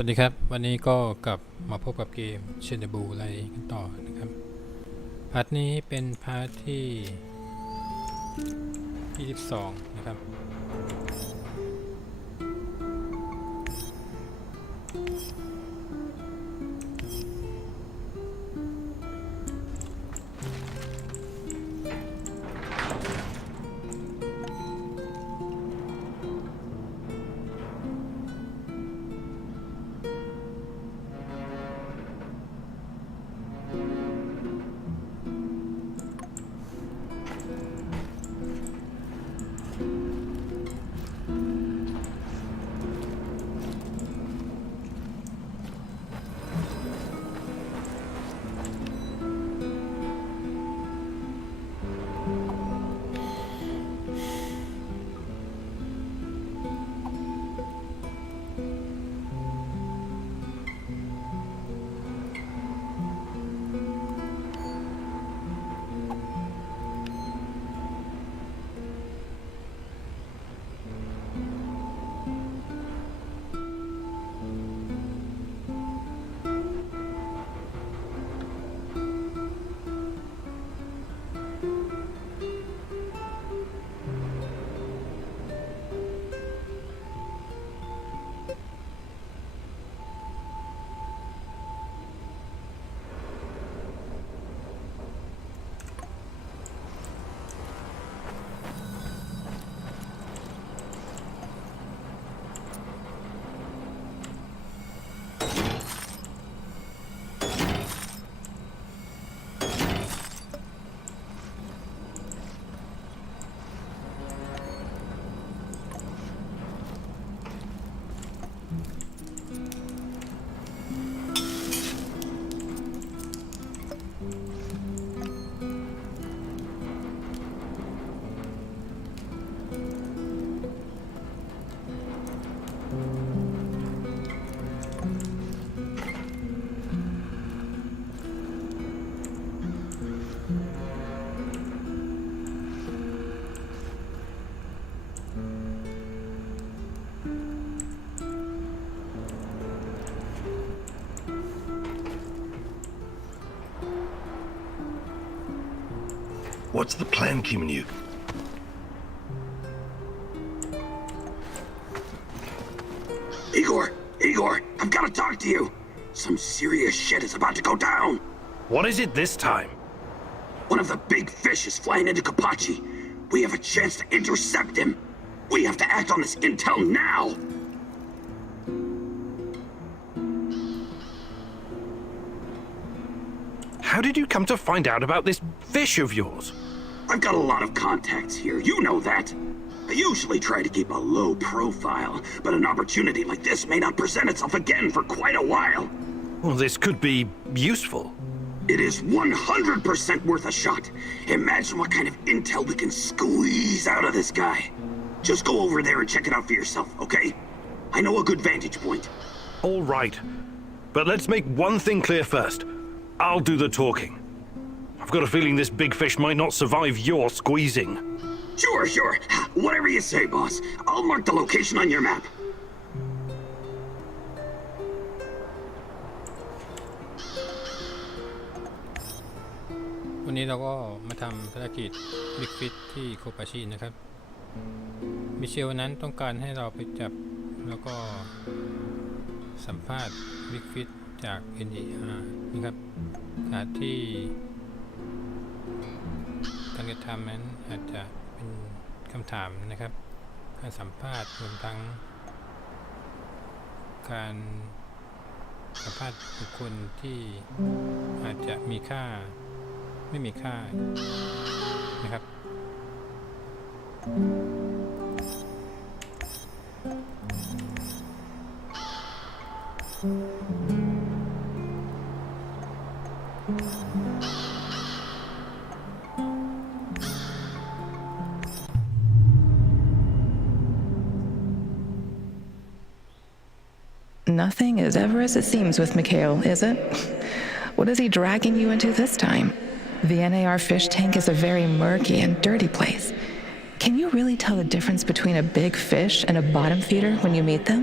วัสดีครับวันนี้ก็กลับมาพบกับเกม Chernobylite กันต่อนะครับพาร์ทนี้เป็นพาร์ทที่22นะครับWhat's the plan, Kiminyu? Igor, I've got to talk to you. Some serious shit is about to go down. What is it this time? One of the big fish is flying into Kapachi. We have a chance to intercept him. We have to act on this intel now. How did you come to find out about this fish of yours? I've got a lot of contacts here, you know that. I usually try to keep a low profile, but an opportunity like this may not present itself again for quite a while. Well, this could be useful. It is 100% worth a shot. Imagine what kind of intel we can squeeze out of this guy. Just go over there and check it out for yourself, okay? I know a good vantage point. All right. But let's make one thing clear first. I'll do the talking. I've got a feeling this big fish might not survive your squeezing. Sure. Whatever you say, boss. I'll mark the location on your map. วันนี้เราก็มาทำภารกิจบิ๊กฟิชที่โคปาชินะครับมิเชลนั้นต้องการให้เราไปจับแล้วก็สัมภาษณ์บิ๊กฟิชจาก NER นะครับการที่การกระทำนั้นอาจจะเป็นคำถามนะครับการสัมภาษณ์รวมทั้งการสัมภาษณ์บุคคลที่อาจจะมีค่าไม่มีค่านะครับNothing is ever as it seems with Mikhail, is it? What is he dragging you into this time? The NAR fish tank is a very murky and dirty place. Can you really tell the difference between a big fish and a bottom feeder when you meet them?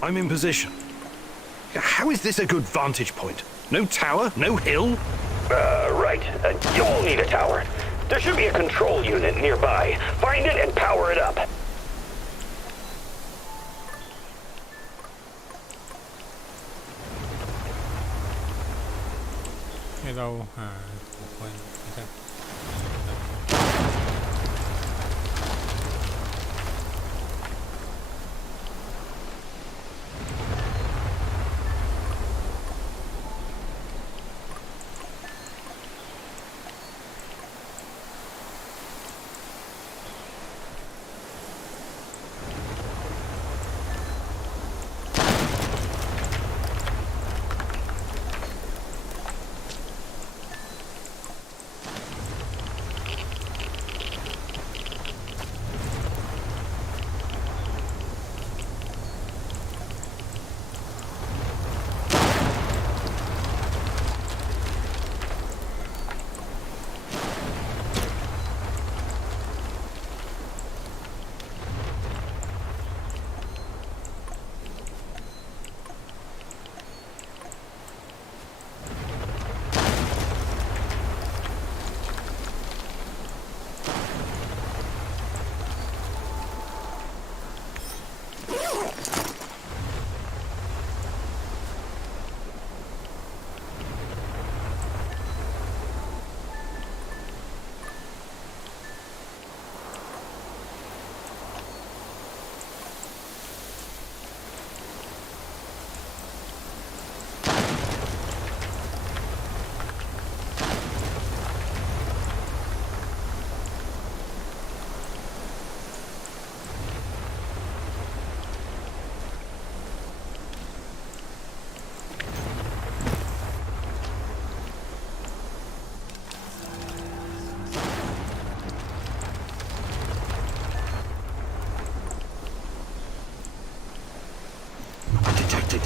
I'm in position. How is this a good vantage point? No tower? No hill? Right. You won't need a tower. There should be a control unit nearby. Find it and power it up. ให้เราหาบุคคลนะครับ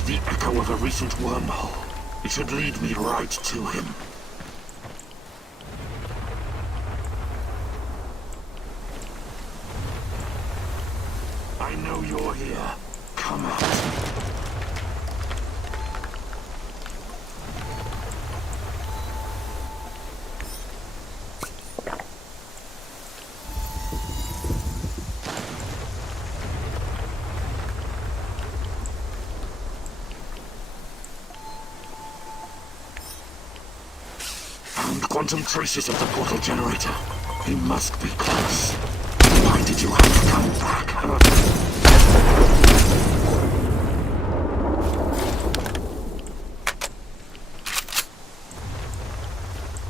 The echo of a recent wormhole. It should lead me right to him. I know you're here. Come out. Quantum traces of the portal generator. He must be close. Why did you have to come back?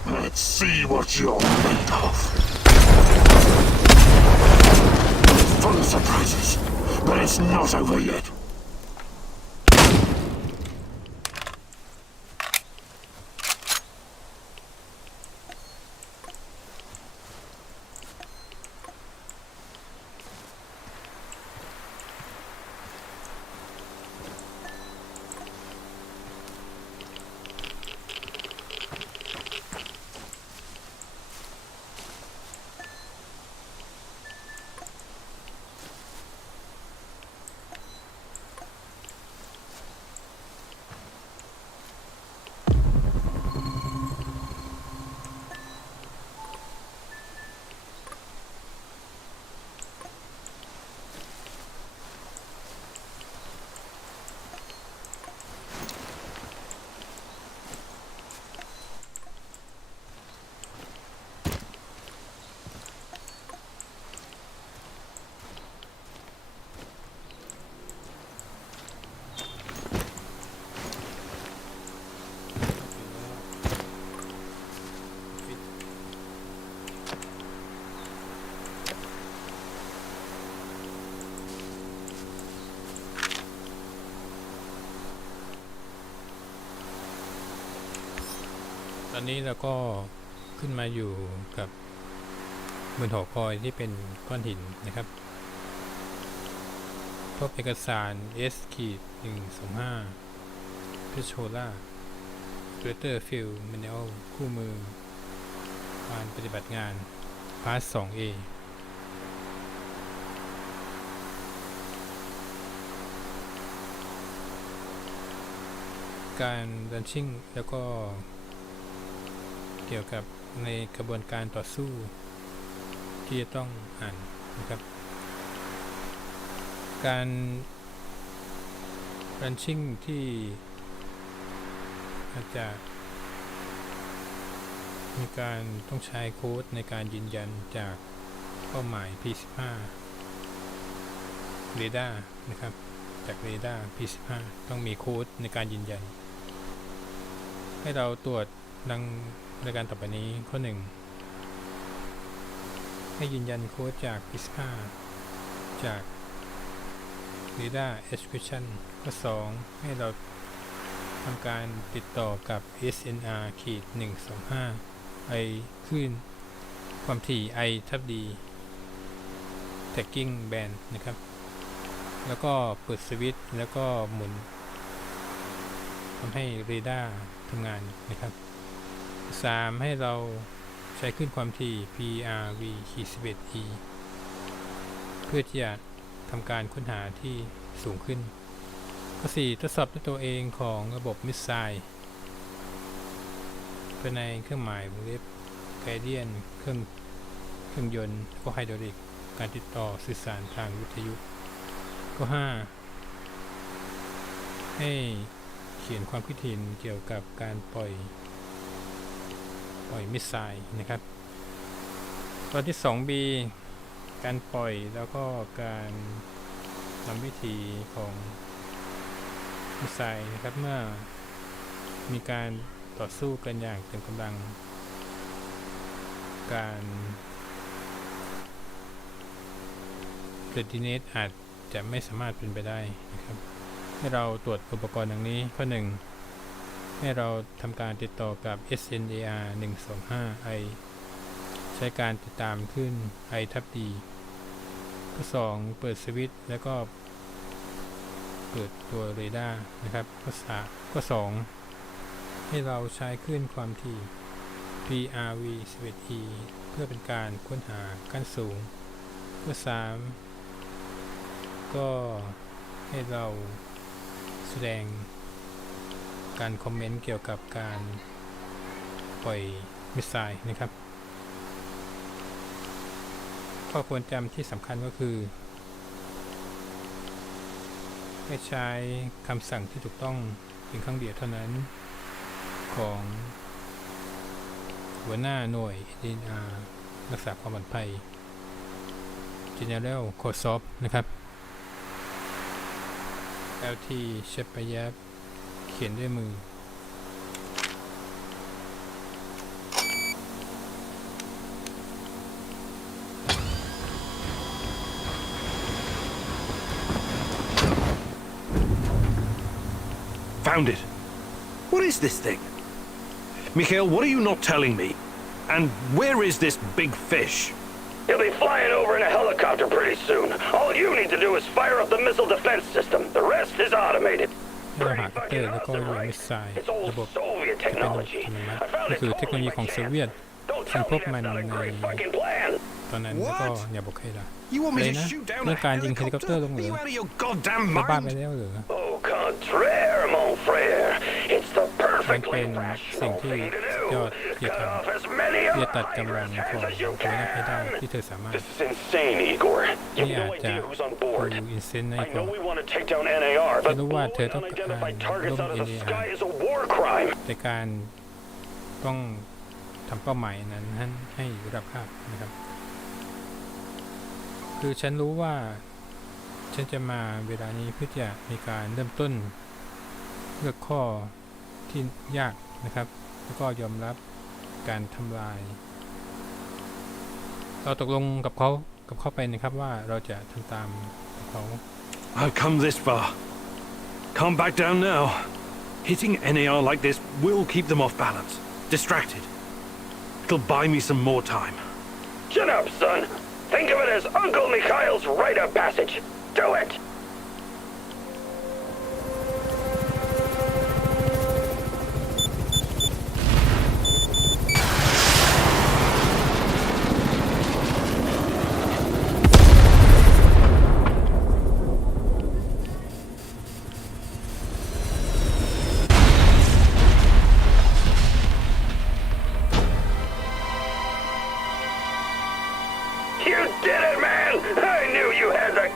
Let's see what you're made of. Full of surprises, but it's not over yet.ตอนนี้เราก็ขึ้นมาอยู่กับบนหอคอยที่เป็นก้อนหินนะครับพบเอกสาร S-125 p e t r o l a Operator Field Manual คู่มือการปฏิบัติงานพาร์ท 2A การรันชิ่งแล้วก็เกี่ยวกับในกระบวนการต่อสู้ที่จะต้องอ่านนะครับการรันชิ่งที่อาจจะมีการต้องใช้โค้ดในการยืนยันจากเป้าหมาย P15 เรดาร์นะครับจากเรดาร์ P15 ต้องมีโค้ดในการยืนยันให้เราตรวจดังรายการต่อไปนี้ข้อ 1ให้ยืนยันโค้ดจาก P15 จากเรดาร์ Execution ข้อ 2ให้เราทำการติดต่อกับ SNR-125 I ขึ้นความถี่ I ทับ D tagging band นะครับแล้วก็เปิดสวิตช์แล้วก็หมุนทำให้เรดาร์ทำงานนะครับ 3ให้เราใช้ขึ้นความถี่ PRV-11E เพื่อที่จะทำการค้นหาที่สูงขึ้นข้อ 4ทดสอบด้วยตัวเองของระบบมิสไซล์ภายในเครื่องหมายเล็บไกเดียนเครื่องยนต์ก็ไฮดรอลิกการติดต่อสื่อสารทางวิทยุข้อ 5ให้เขียนความคิดเห็นเกี่ยวกับการปล่อยมิสไซล์นะครับตอนที่ 2B การปล่อยแล้วก็การทำวิธีของมิสไซล์นะครับเมื่อมีการต่อสู้กันอย่างเต็มกำลังการdetonate อาจจะไม่สามารถเป็นไปได้นะครับให้เราตรวจอุปกรณ์ดังนี้ข้อ 1ให้เราทำการติดต่อกับ SNAR-125 I ใช้การติดตามขึ้น I ทับ D ข้อ 2เปิดสวิตช์แล้วก็เปิดตัวเรดาร์นะครับข้อ 2ให้เราใช้ขึ้นความถี่ PRV-11E เพื่อเป็นการค้นหาขั้นสูงข้อ 3ก็ให้เราแสดงการคอมเมนต์เกี่ยวกับการปล่อยมิสไซล์นะครับข้อควรจำที่สำคัญก็คือให้ใช้คำสั่งที่ถูกต้องเพียงครั้งเดียวเท่านั้นของหัวหน้าหน่วย DNR รักษาความปลอดภัย General Kozlov นะครับ LT เชปยาบเขียนด้วยมือFound it. What is this thing? Mikhail, what are you not telling me? And where is this big fish? He'll be flying over in a helicopter pretty soon. All you need to do is fire up the missile defense system. The rest is automated. ให้เราหาคัปเตอร์แล้วก็ยิงมิสไซล์ระบบจะเป็นระบบอัตโนมัติก็คือเทคโนโลยีของโซเวียตฉันพบมันในตอนนั้นแล้วก็อย่าบอกใครละเลยนะเรื่องการยิงเฮลิคอปเตอร์ลงเหนือบ้าไปแล้วหรือ Contraire, mon frère. It's the มัน perfect เป็น flash. สิ่งที่ยอดเยี่ยม Cut off as many of ที่จะตัด my กำลัง Russians ของ as you ตัวนักให้ได้ can. ที่เธอสามารถ This is insane, Igor. You นี่ have อา no จจะ idea who's on ดู board. อินเซนต์ใน I กว่า know we want to take down NAR, but ฉันรู้ว่าเธอ blowing ต้องการ unidentified targets ล้ม out of the NAR sky is a war crime. ในการต้องทำเป้าหมายนั้นให้รับภาพนะครับคือฉันรู้ว่าฉันจะมาเวลานี้เพื่อจะมีการเริ่มต้นเลือกข้อที่ยากนะครับแล้วก็ยอมรับการทำลายเราตกลงกับเขาไปนะครับว่าเราจะทำตามกับเขา I've come this far. Can't back down now. Hitting NAR like this will keep them off balance, distracted. It'll buy me some more time. Chin up, son. Think of it as Uncle Mikhail's rite of passage. Do it!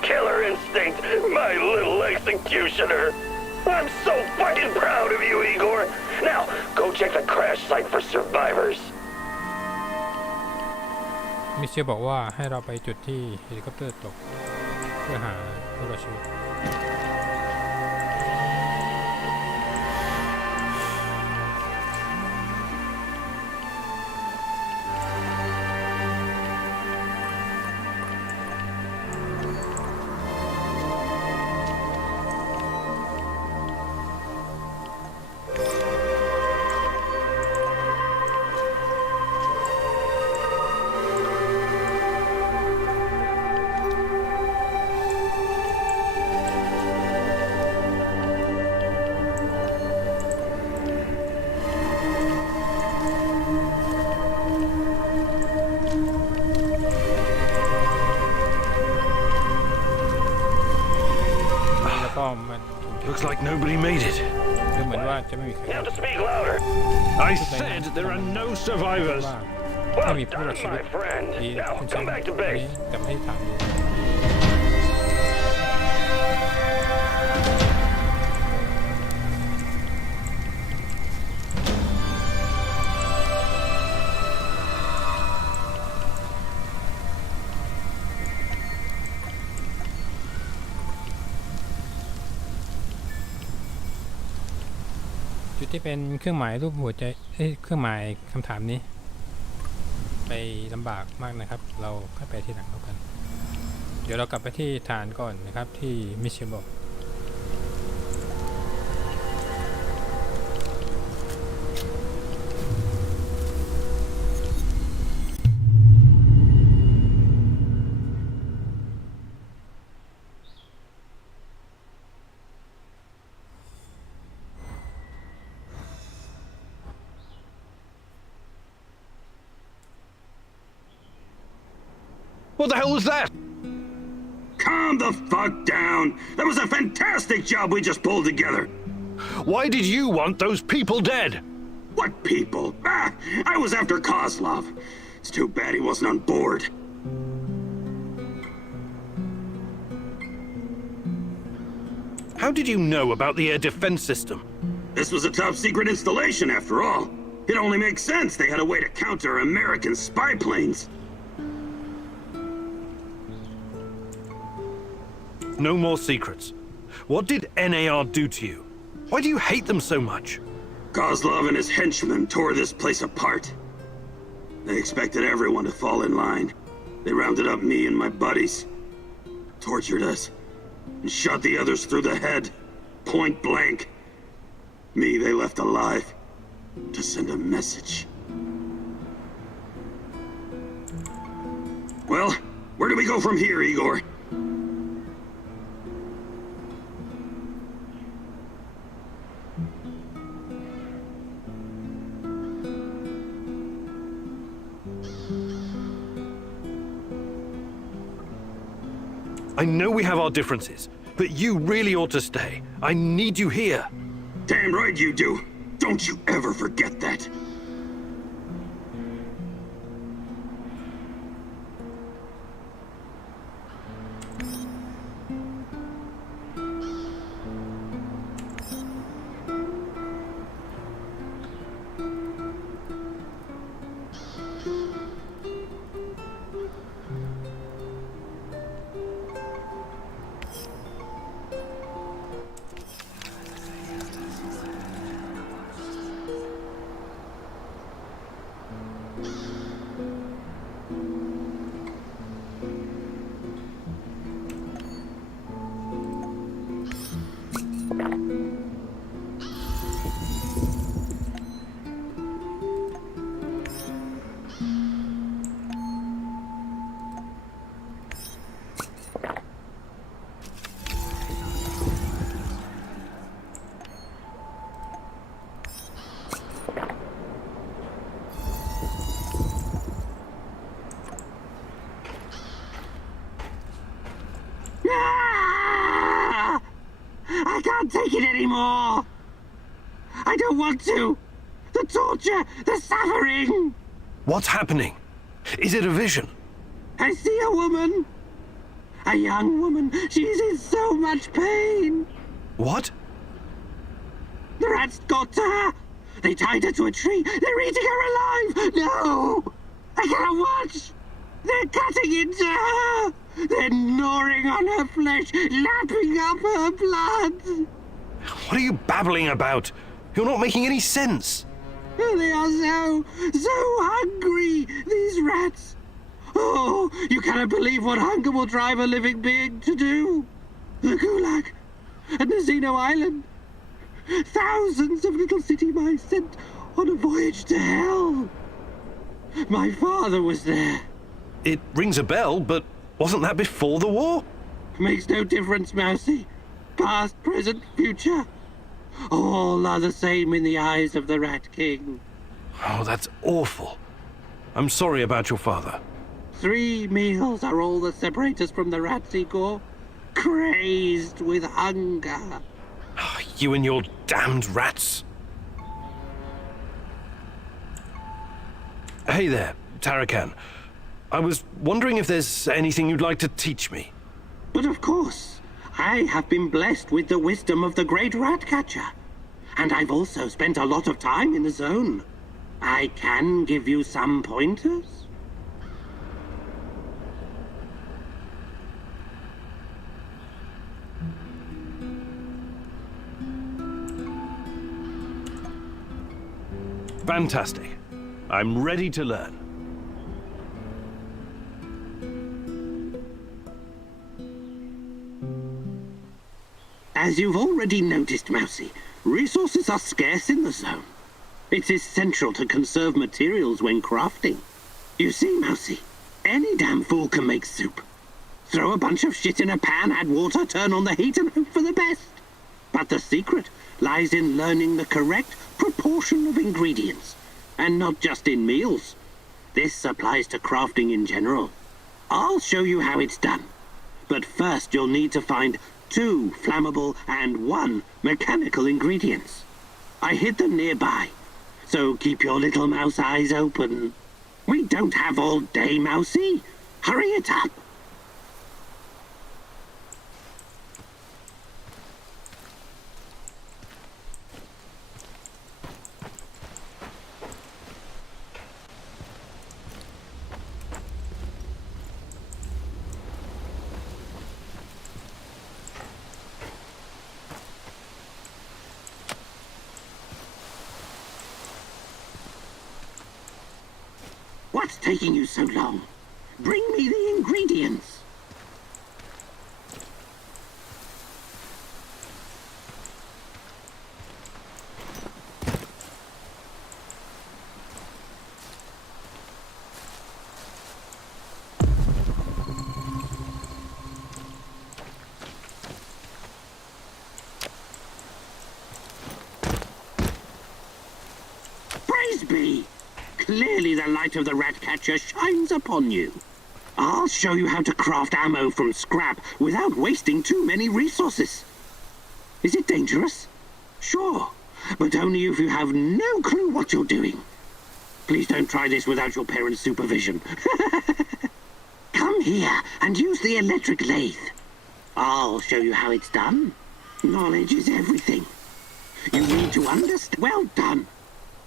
killer instinct, my little executioner. I'm so fucking proud of you, Igor. Now, go check the crash site for survivors. มิเชลบอกว่าให้เราไปจุดที่เฮลิคอปเตอร์ตกเพื่อหาผู้รอดชีวิตก็มา Looks like nobody made it. ดูเหมือนว่าจะไม่มีใคร You have to speak louder. I said there are no survivors. ว่าไม่ Well มีผู้รอด done, ชีวิต my friend. ดี Now, คุณแชม come ป์ back to อันนี้ base. กลับมาที่ฐานดูจุดที่เป็นเครื่องหมายรูปหัวใจเครื่องหมายคำถามนี้ไปลำบากมากนะครับเราค่อยไปที่หลังแล้วกันเดี๋ยวเรากลับไปที่ฐานก่อนนะครับที่มิเชลบอก What the hell was that? Calm the fuck down. That was a fantastic job we just pulled together. Why did you want those people dead? What people? Ah, I was after Kozlov. It's too bad he wasn't on board. How did you know about the air defense system? This was a top secret installation after all. It only makes sense they had a way to counter American spy planes. No more secrets. What did NAR do to you? Why do you hate them so much? Kozlov and his henchmen tore this place apart. They expected everyone to fall in line. They rounded up me and my buddies, tortured us, and shot the others through the head, point blank. Me, they left alive to send a message. Well, where do we go from here, Igor? I know we have our differences, but you really ought to stay. I need you here. Damn right you do. Don't you ever forget that. I can't take it anymore. I don't want to. The torture, the suffering. What's happening? Is it a vision? I see a woman. A young woman. She's in so much pain. What? The rats got to her. They tied her to a tree. They're eating her alive. No! I can't watch. They're cutting into her. They're gnawing on her flesh, lapping up her blood. What are you babbling about? You're not making any sense. They are so hungry, these rats. Oh, you cannot believe what hunger will drive a living being to do. The Gulag and the Zeno Island. Thousands of little city mice sent on a voyage to hell. My father was there. It rings a bell, but wasn't that before the war? Makes no difference, Mousy. Past, present, future. All are the same in the eyes of the Rat King. Oh, that's awful. I'm sorry about your father. 3 meals are all that separate us from the rats, Igor. Crazed with hunger. You and your damned rats. Hey there, Tarakan. I was wondering if there's anything you'd like to teach me. But of course, I have been blessed with the wisdom of the great rat catcher. And I've also spent a lot of time in the zone. I can give you some pointers. Fantastic. I'm ready to learn. As you've already noticed, Mousy, resources are scarce in the zone. It's essential to conserve materials when crafting. You see, Mousy, any damn fool can make soup. Throw a bunch of shit in a pan, add water, turn on the heat, and hope for the best. But the secret lies in learning the correct proportion of ingredients, and not just in meals. This applies to crafting in general. I'll show you how it's done. But first you'll need to find 2 flammable and 1 mechanical ingredients. I hid them nearby, so keep your little mouse eyes open. We don't have all day, Mousy. Hurry it up. What's taking you so long? Bring me the ingredients. Praise be! Clearly the light of the rat catcher shines upon you. I'll show you how to craft ammo from scrap without wasting too many resources. Is it dangerous? Sure, but only if you have no clue what you're doing. Please don't try this without your parents' supervision. Come here and use the electric lathe. I'll show you how it's done. Knowledge is everything. You need to understand. Well done.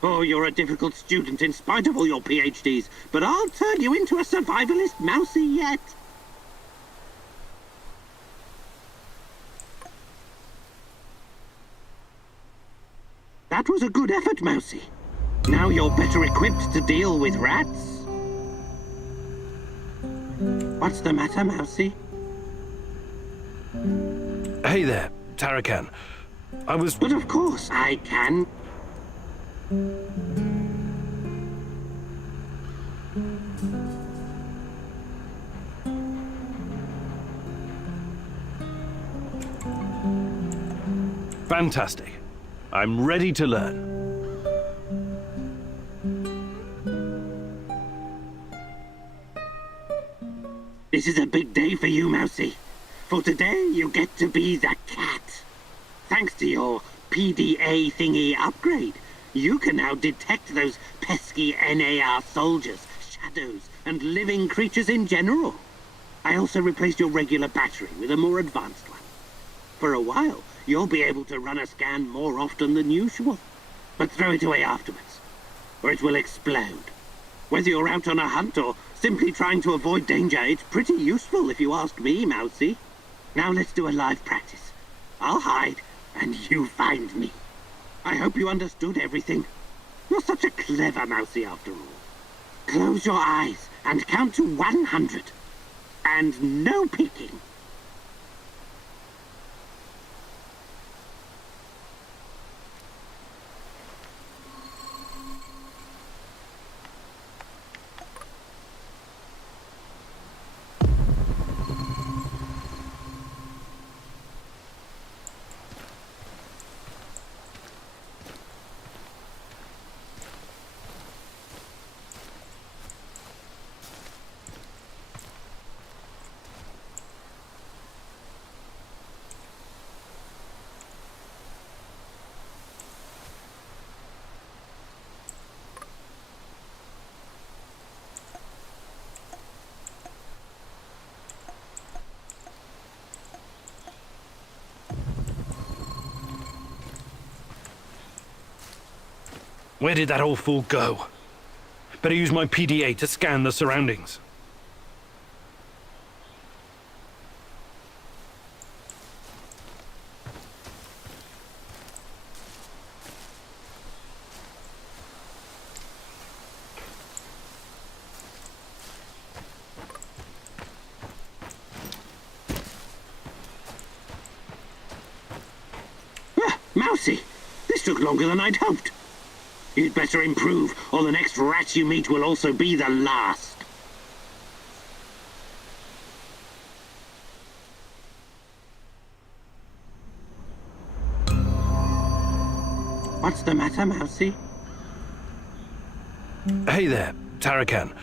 Oh, you're a difficult student in spite of all your PhDs, but I'll turn you into a survivalist Mousy yet. That was a good effort, Mousy. Now you're better equipped to deal with rats. What's the matter, Mousy? Hey there, Tarakan. I was... But of course, I can. Fantastic. I'm ready to learn. This is a big day for you, Mousy. For today, you get to be the cat. Thanks to your PDA thingy upgrade, you can now detect those pesky NAR soldiers, shadows, and living creatures in general. I also replaced your regular battery with a more advanced one. For a while, you'll be able to run a scan more often than usual. But throw it away afterwards, or it will explode. Whether you're out on a hunt or simply trying to avoid danger, it's pretty useful if you ask me, Mousy. Now let's do a live practice. I'll hide, and you find me. I hope you understood everything. You're such a clever Mousy after all. Close your eyes and count to 100. And no peeking. Where did that old fool go? Better use my PDA to scan the surroundings. Mousy, this took longer than I'd hoped. You'd better improve, or the next rat you meet will also be the last. What's the matter, Mousy? Hey there, Tarakan.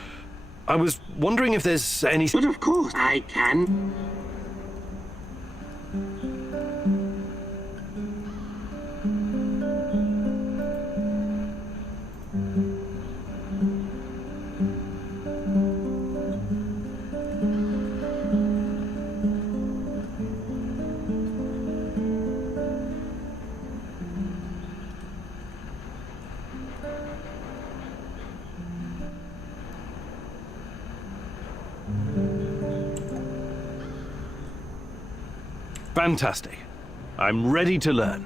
I was wondering if there's any... But of course I can. Fantastic. I'm ready to learn.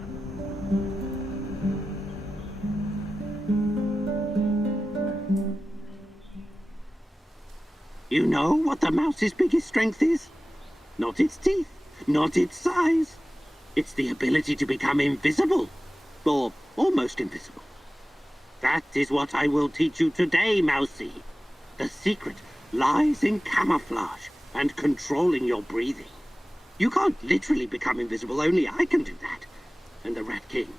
You know what the mouse's biggest strength is? Not its teeth, not its size. It's the ability to become invisible, or almost invisible. That is what I will teach you today, Mousy. The secret lies in camouflage and controlling your breathing. You can't literally become invisible, only I can do that. And the Rat King.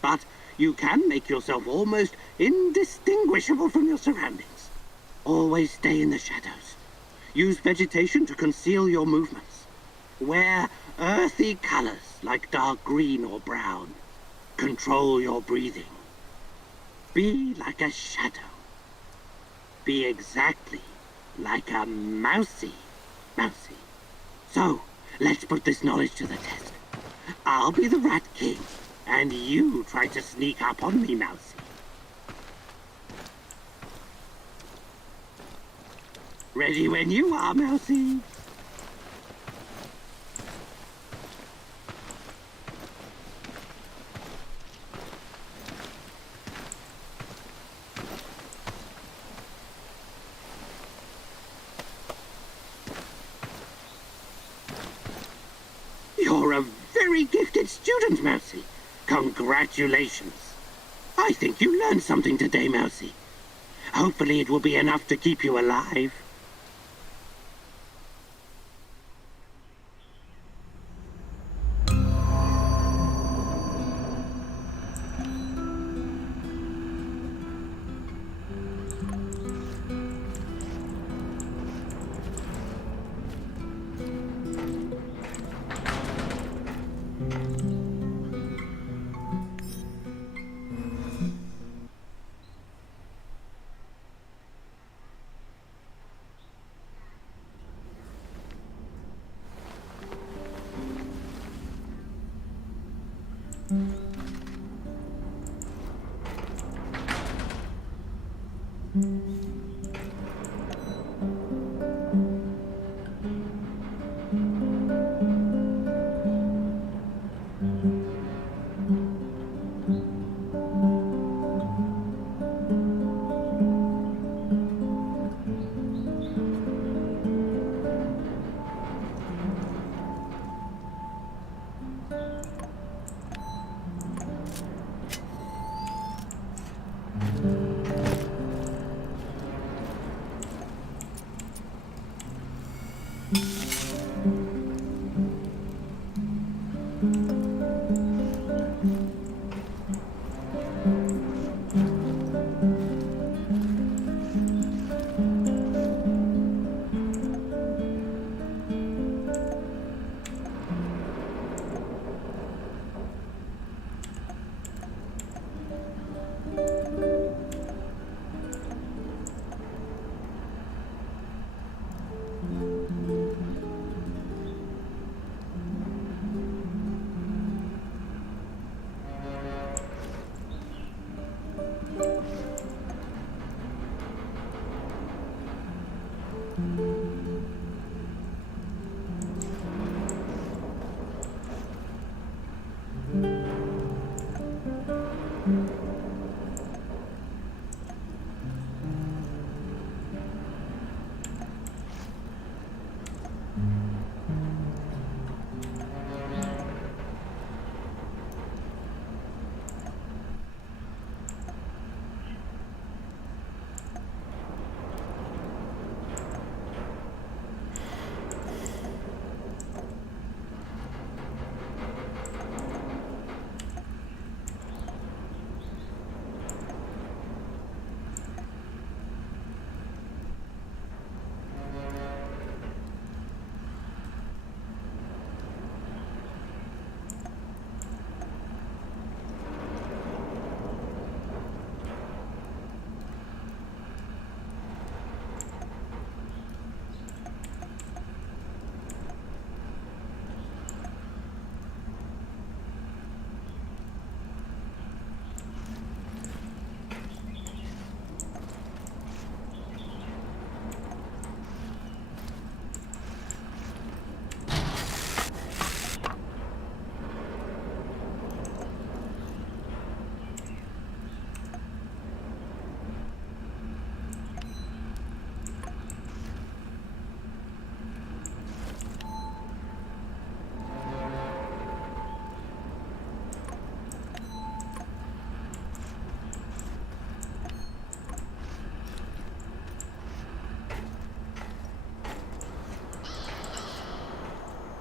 But you can make yourself almost indistinguishable from your surroundings. Always stay in the shadows. Use vegetation to conceal your movements. Wear earthy colors like dark green or brown. Control your breathing. Be like a shadow. Be exactly like a mousy. Mousy. So, let's put this knowledge to the test. I'll be the Rat King, and you try to sneak up on me, Mousy. Ready when you are, Mousy. You're a very gifted student, Mousy. Congratulations. I think you learned something today, Mousy. Hopefully it will be enough to keep you alive.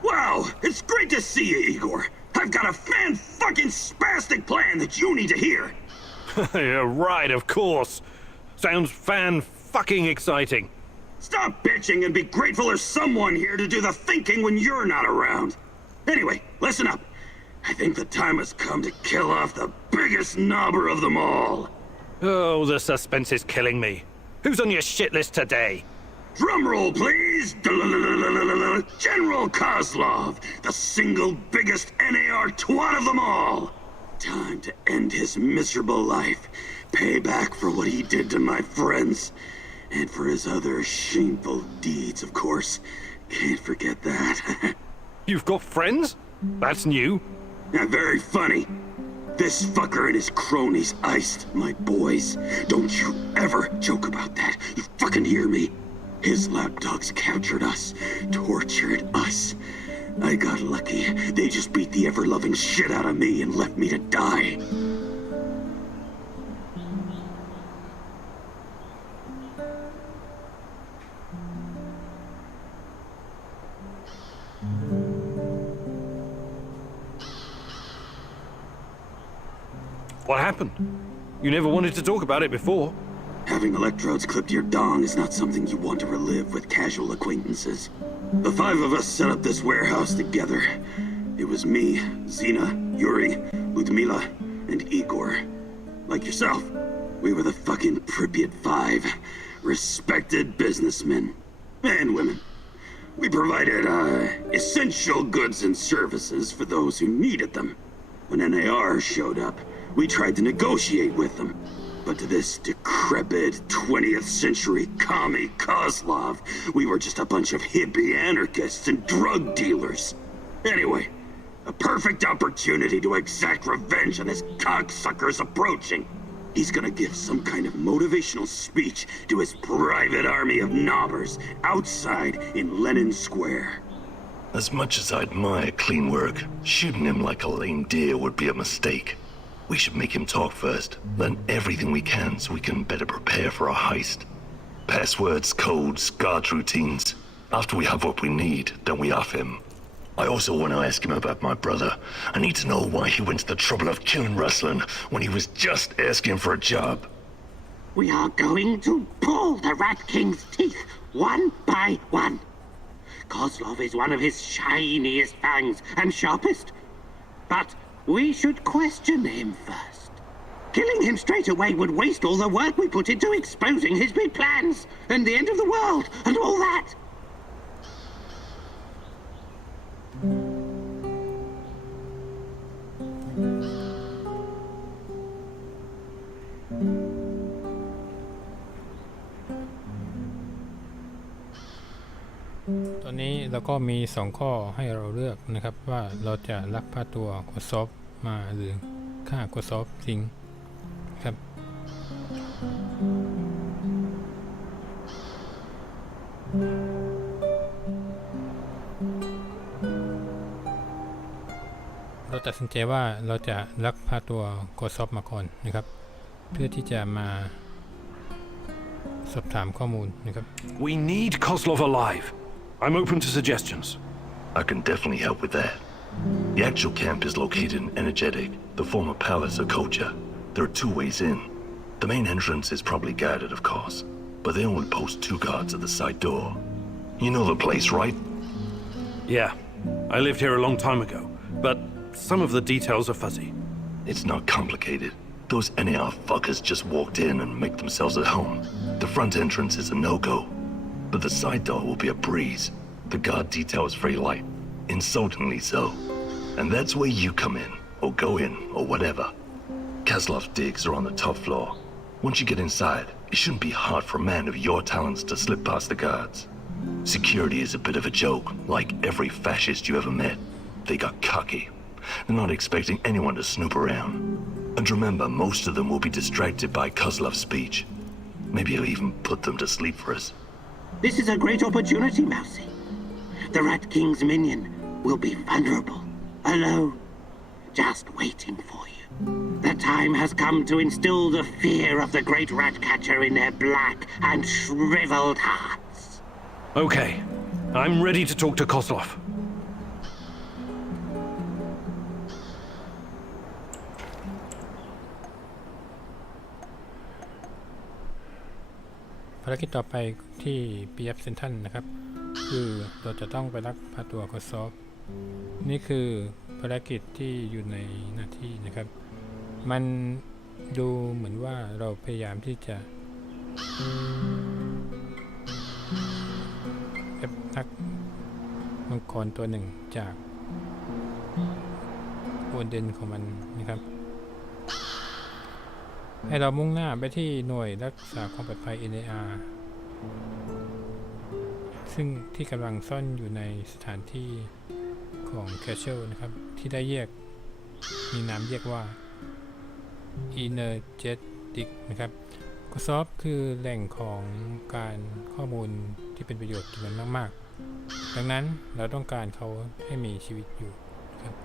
Wow, it's great to see you, Igor. I've got a fan-fucking-spastic plan that you need to hear. Yeah, right, of course. Sounds fan-fucking exciting. Stop bitching and be grateful there's someone here to do the thinking when you're not around. Anyway, listen up. I think the time has come to kill off the biggest knobber of them all. Oh, the suspense is killing me. Who's on your shit list today? Drum roll, please! General Kozlov, the single biggest NAR twat of them all! Time to end his miserable life, pay back for what he did to my friends, and for his other shameful deeds, of course. Can't forget that. You've got friends? That's new. Very funny. This fucker and his cronies iced my boys. Don't you ever joke about that. You fucking hear me? His lapdogs captured us, tortured us. I got lucky. They just beat the ever-loving shit out of me and left me to die. What happened? You never wanted to talk about it before. Having electrodes clipped to your dong is not something you want to relive with casual acquaintances. The five of us set up this warehouse together. It was me, Zina, Yuri, Ludmila, and Igor. Like yourself, we were the fucking Pripyat Five. Respected businessmen. And women. We provided, essential goods and services for those who needed them. When NAR showed up, we tried to negotiate with them. But to this decrepit 20th century commie Kozlov, we were just a bunch of hippie anarchists and drug dealers. Anyway, a perfect opportunity to exact revenge on this cocksucker's approaching. He's gonna give some kind of motivational speech to his private army of knobbers outside in Lenin Square. As much as I admire clean work, shooting him like a lame deer would be a mistake. We should make him talk first, learn everything we can so we can better prepare for our heist. Passwords, codes, guard routines. After we have what we need, then we off him. I also want to ask him about my brother. I need to know why he went to the trouble of killing Ruslan when he was just asking for a job. We are going to pull the Rat King's teeth, one by one. Kozlov is one of his shiniest fangs and sharpest. But we should question him first. Killing him straight away would waste all the work we put into exposing his big plans, and the end of the world, and all that. ตอนนี้เราก็มี2ข้อให้เราเลือกนะครับว่าเราจะลักพาตัวโคซอฟมาหรือฆ่าโคซอฟทิ้งครับเราตัดสินใจว่าเราจะลักพาตัวโคซอฟมาก่อนนะครับเพื่อที่จะมาสอบถามข้อมูลนะครับ We need Kozlov alive. I'm open to suggestions. I can definitely help with that. The actual camp is located in Energetic, the former palace of Koja. There are 2 ways in. The main entrance is probably guarded, of course, but they only post 2 guards at the side door. You know the place, right? Yeah, I lived here a long time ago, but some of the details are fuzzy. It's not complicated. Those NAR fuckers just walked in and make themselves at home. The front entrance is a no-go, but the side door will be a breeze. The guard detail is very light, insultingly so. And that's where you come in, or go in, or whatever. Kozlov's digs are on the top floor. Once you get inside, it shouldn't be hard for a man of your talents to slip past the guards. Security is a bit of a joke, like every fascist you ever met. They got cocky. They're not expecting anyone to snoop around. And remember, most of them will be distracted by Kozlov's speech. Maybe he'll even put them to sleep for us. This is a great opportunity, Mousy. The Rat King's minion will be vulnerable, alone, just waiting for you. The time has come to instill the fear of the great rat catcher in their black and shriveled hearts. Okay, I'm ready to talk to Kozlov. ภารกิจต่อไปที่ปียับเซนทันนะครับคือเราจะต้องไปลักพาตัวโคซอฟนี่คือภารกิจที่อยู่ในหน้าที่นะครับมันดูเหมือนว่าเราพยายามที่จะลักมังกรตัวหนึ่งจากโอเดนของมันนะครับให้เรามุ่งหน้าไปที่หน่วยรักษาความปลอดภัย NAR ซึ่งที่กำลังซ่อนอยู่ในสถานที่ของแคชเชลนะครับที่ได้มีนามเรียกว่า Energetic นะครับโคซอฟคือแหล่งของการข้อมูลที่เป็นประโยชน์จำนวนมากๆดังนั้นเราต้องการเขาให้มีชีวิตอยู่ครับ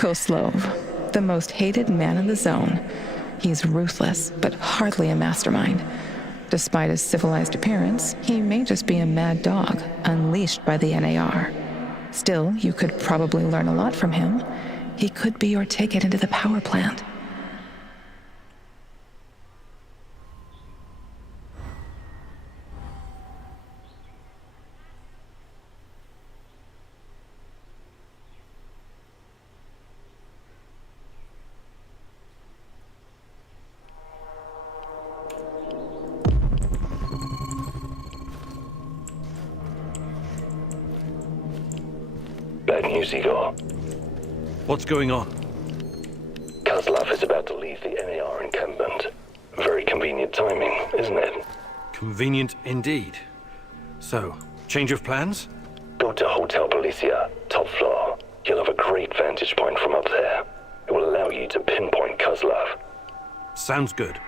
Kozlov, the most hated man in the zone. He's ruthless, but hardly a mastermind. Despite his civilized appearance, he may just be a mad dog, unleashed by the NAR. Still, you could probably learn a lot from him. He could be your ticket into the power plant. Bad news, Igor. What's going on? Kozlov is about to leave the NAR encampment. Very convenient timing, isn't it? Convenient indeed. So, change of plans? Go to Hotel Policia, top floor. You'll have a great vantage point from up there. It will allow you to pinpoint Kozlov. Sounds good.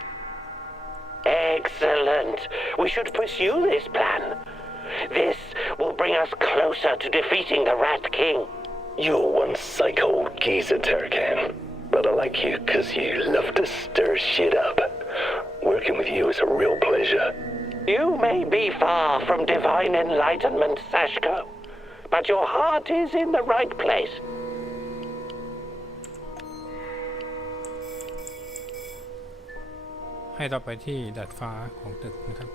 Excellent. We should pursue this plan. This will bring us closer to defeating the Rat King. You're one psycho old geezer, Turkan. But I like you because you love to stir shit up. Working with you is a real pleasure. You may be far from divine enlightenment, Sashko, but your heart is in the right place. ให้เราไปที่ดาดฟ้าของตึกนะครับ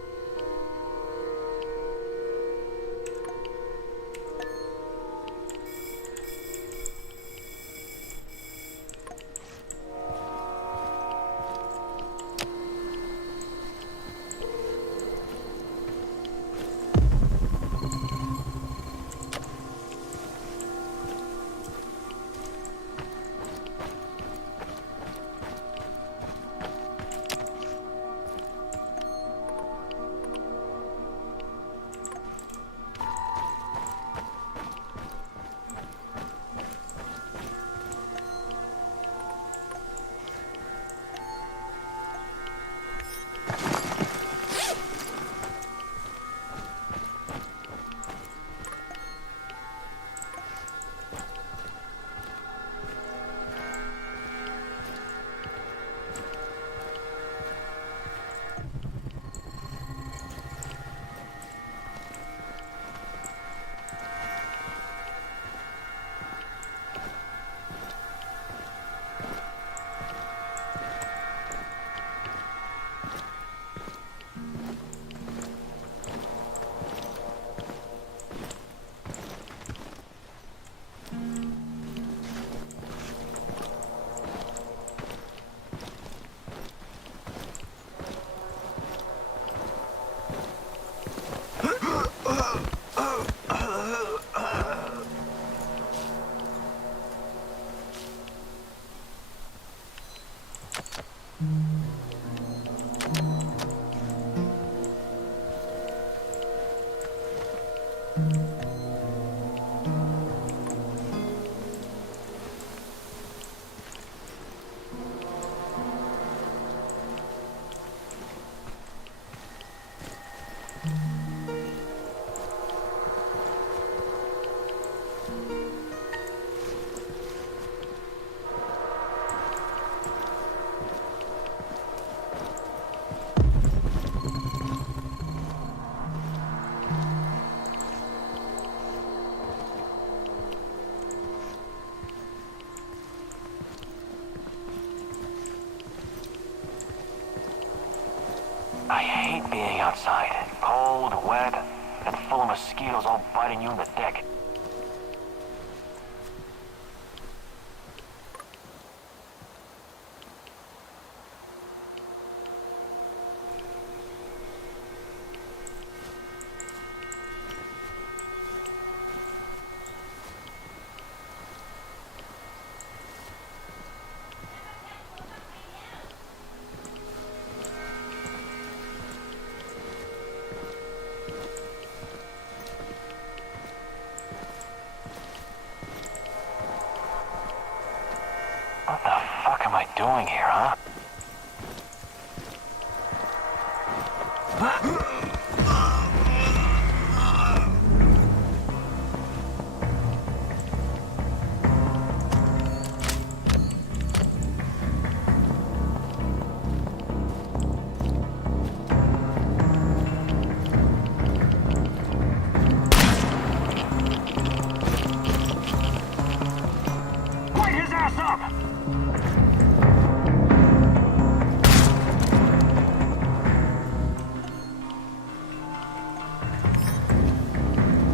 I hate being outside. Cold, wet, and full of mosquitoes all biting you in the dick. What the fuck am I doing here, huh? his ass up!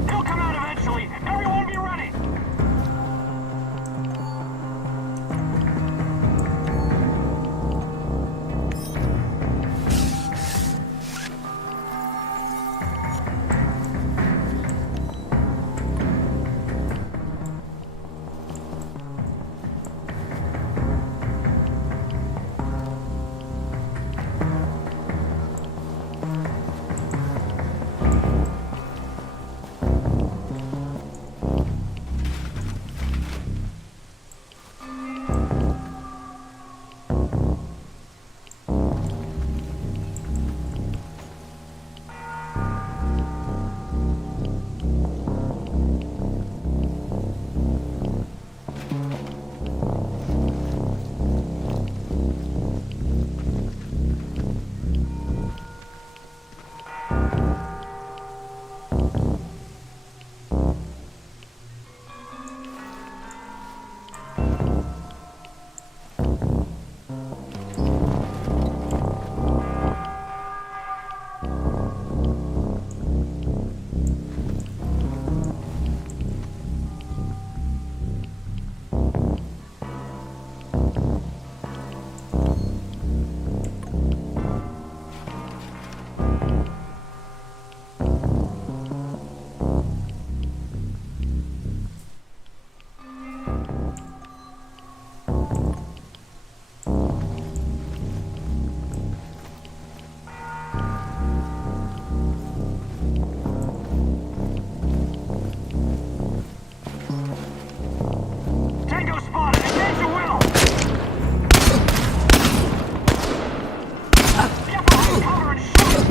He'll come out eventually. Everyone be ready! Tango spotted! Engage your will! Get behind cover and shoot!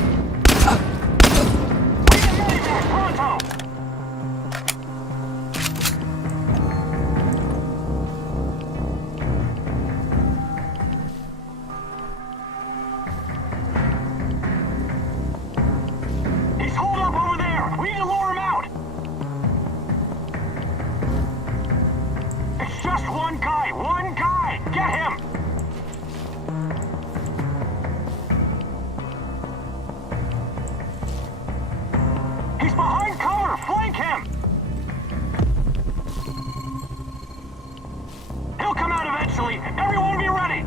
We need a medivac, pronto! He's holed up over there! We need to lure him out! It's just one guy! One guy! Get him! He's behind cover! Flank him! He'll come out eventually! Everyone be ready!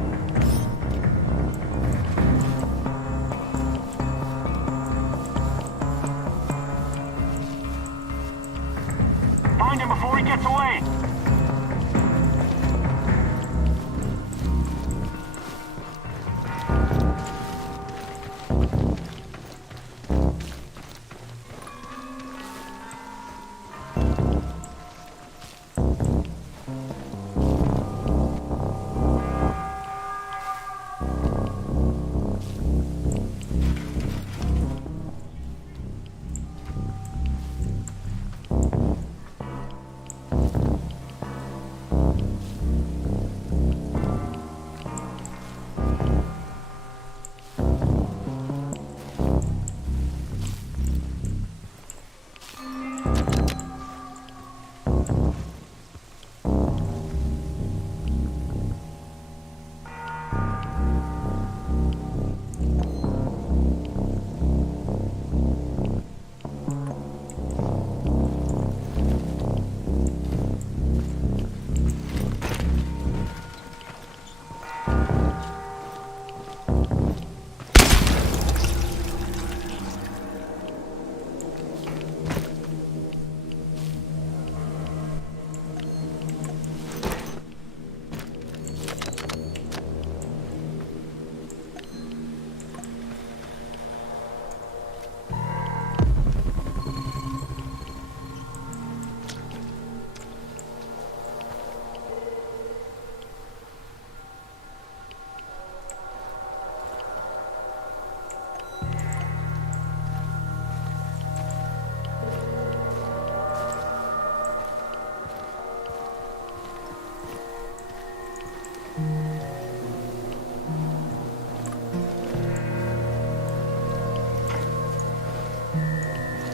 Find him before he gets away!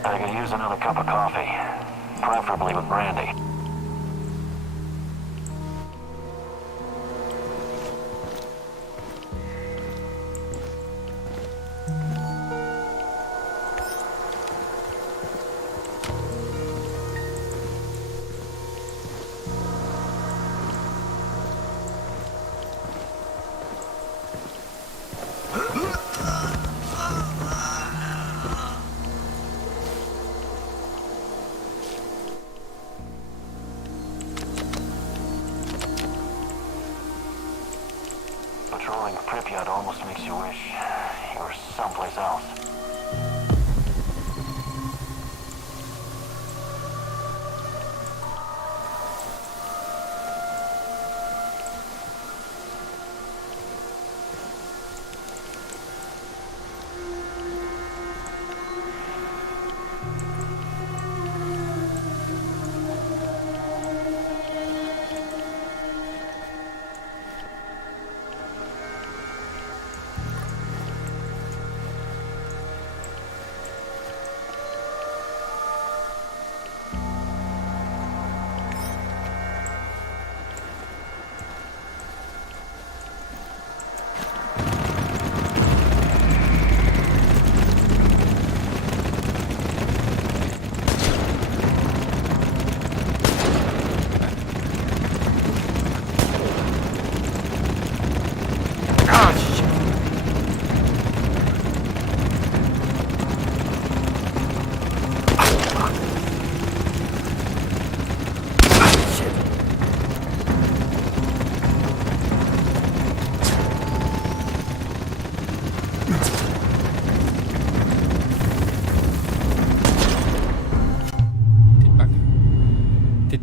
I could use another cup of coffee, preferably with brandy. Patrolling Pripyat almost makes you wish you were someplace else.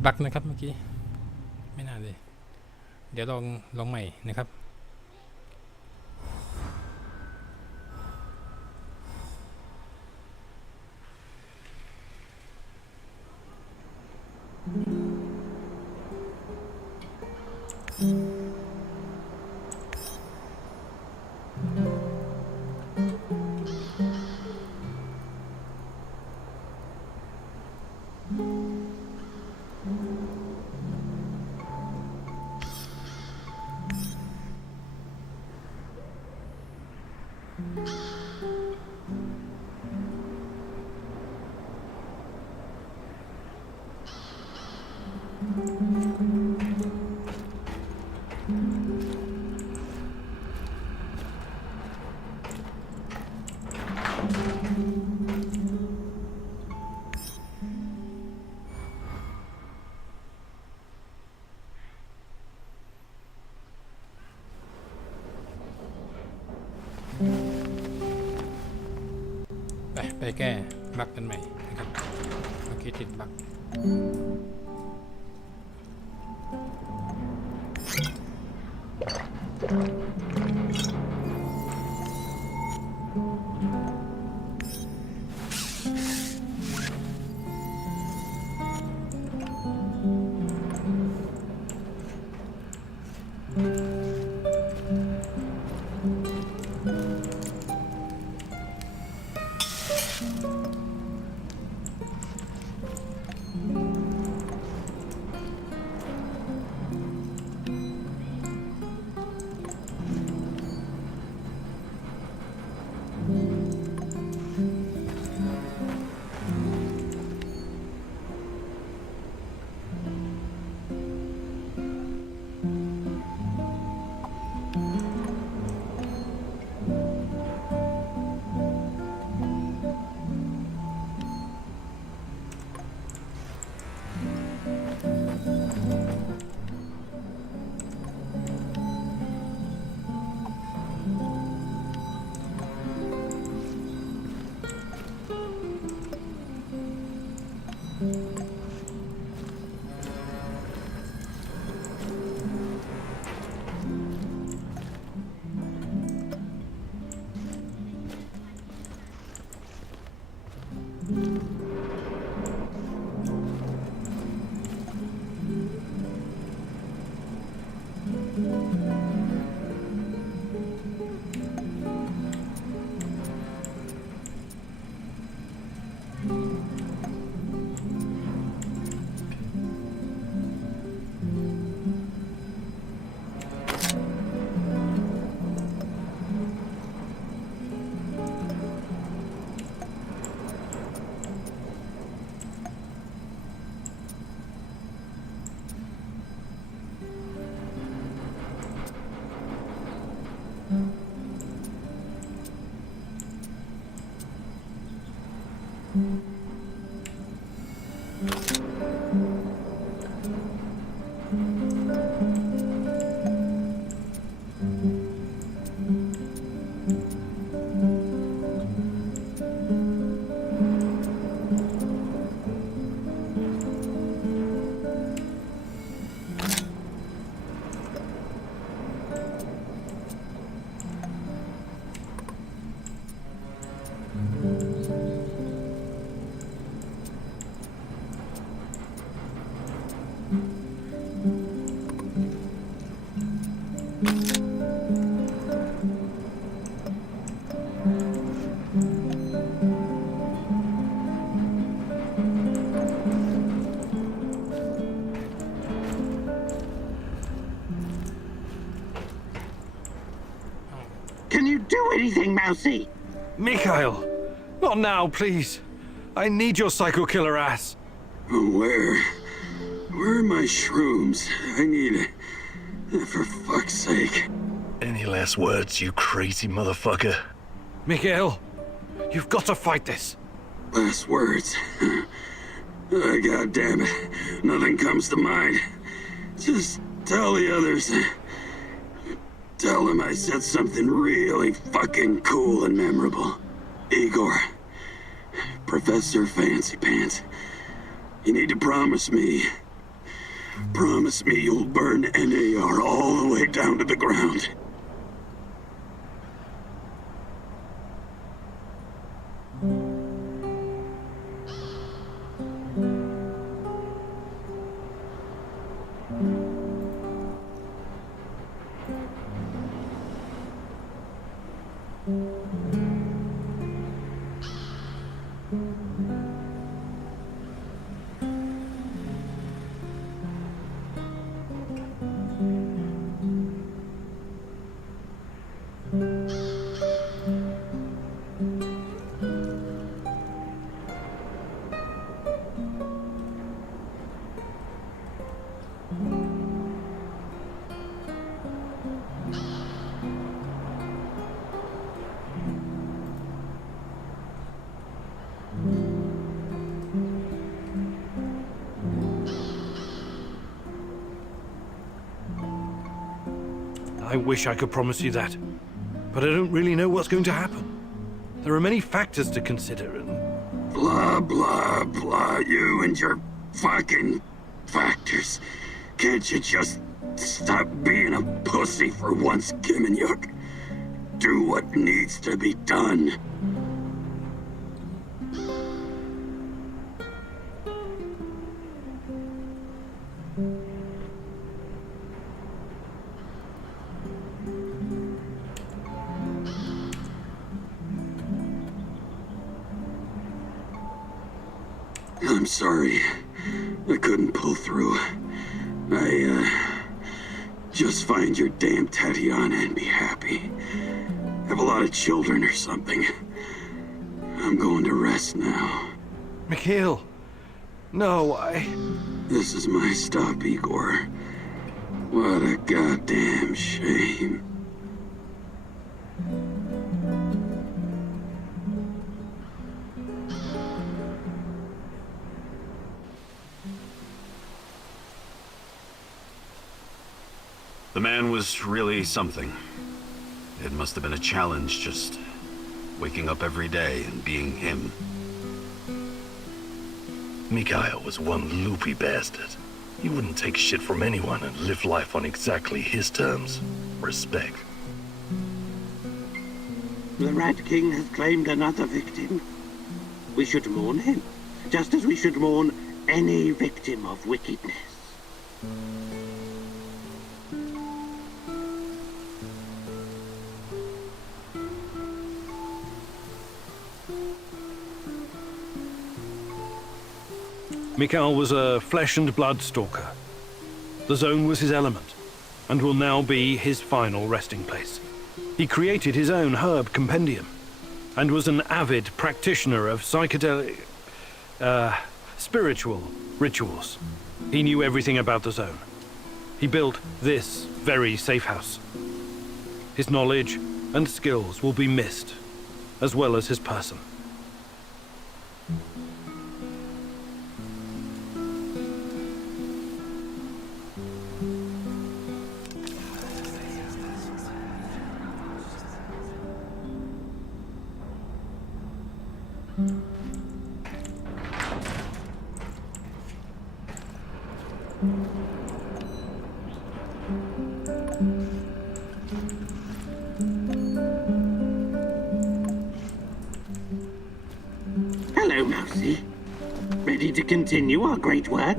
บั๊กนะครับเมื่อกี้ไม่น่าเลยเดี๋ยวลองใหม่นะครับไปแก้บั๊กกันใหม่นะครับเมื่อกี้ติดบั๊ก you do anything, Mousy? Mikhail! Not now, please. I need your psycho killer ass. Where are my shrooms? I need... For fuck's sake. Any last words, you crazy motherfucker? Mikhail, you've got to fight this. Last words. God damn it. Nothing comes to mind. Just tell the others. Tell them I said something really fucking cool and memorable. Igor. Professor Fancy Pants. You need to promise me. Promise me you'll burn NAR all the way down to the ground. I wish I could promise you that, but I don't really know what's going to happen. There are many factors to consider and... Blah, blah, blah. You and your fucking factors. Can't you just stop being a pussy for once, Gimminyuk? Do what needs to be done. I'm sorry. I couldn't pull through. Just find your damn Tatiana and be happy. Have a lot of children or something. I'm going to rest now. Mikhail! No, This is my stop, Igor. What a goddamn shame. The man was really something. It must have been a challenge just waking up every day and being him. Mikhail was one loopy bastard. He wouldn't take shit from anyone and live life on exactly his terms. Respect. The Rat King has claimed another victim. We should mourn him, just as we should mourn any victim of wickedness. Mikhail was a flesh and blood stalker. The zone was his element, and will now be his final resting place. He created his own herb compendium, and was an avid practitioner of psychedelic... spiritual rituals. He knew everything about the zone. He built this very safe house. His knowledge and skills will be missed, as well as his person. Hello, Mousy. Ready to continue our great work?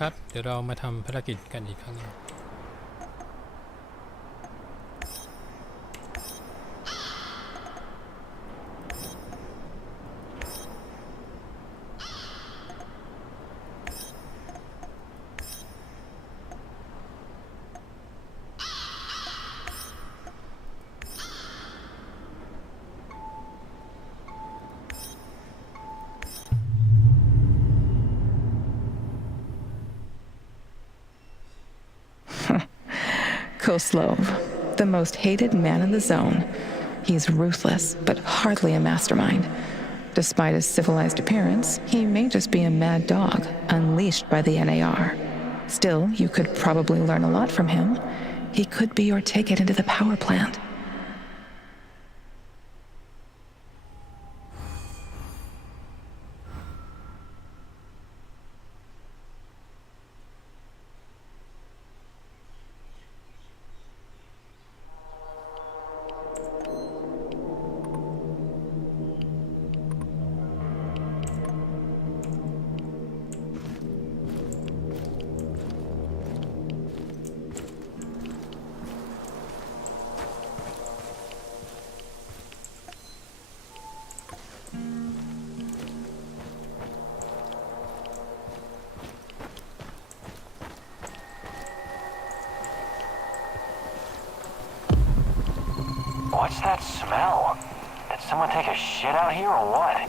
ครับเดี๋ยวเรามาทำภารกิจกันอีกครั้งหนึงKozlov, the most hated man in the zone. He's ruthless, but hardly a mastermind. Despite his civilized appearance, he may just be a mad dog, unleashed by the NAR. Still, you could probably learn a lot from him. He could be your ticket into the power plant. What's that smell? Did someone take a shit out here or what?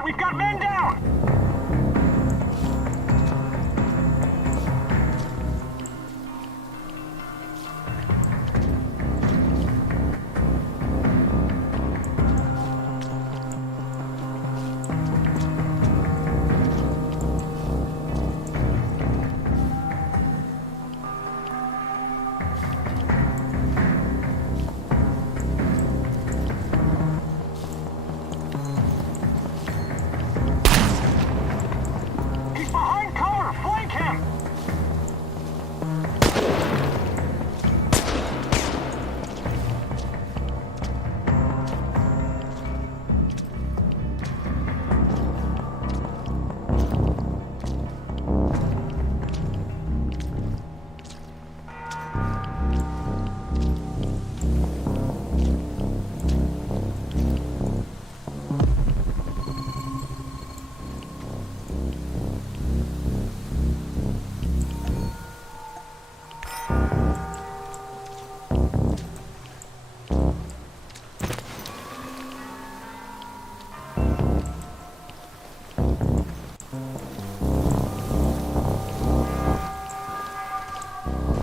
retreat! We've got men down! He's behind cover! Flank him!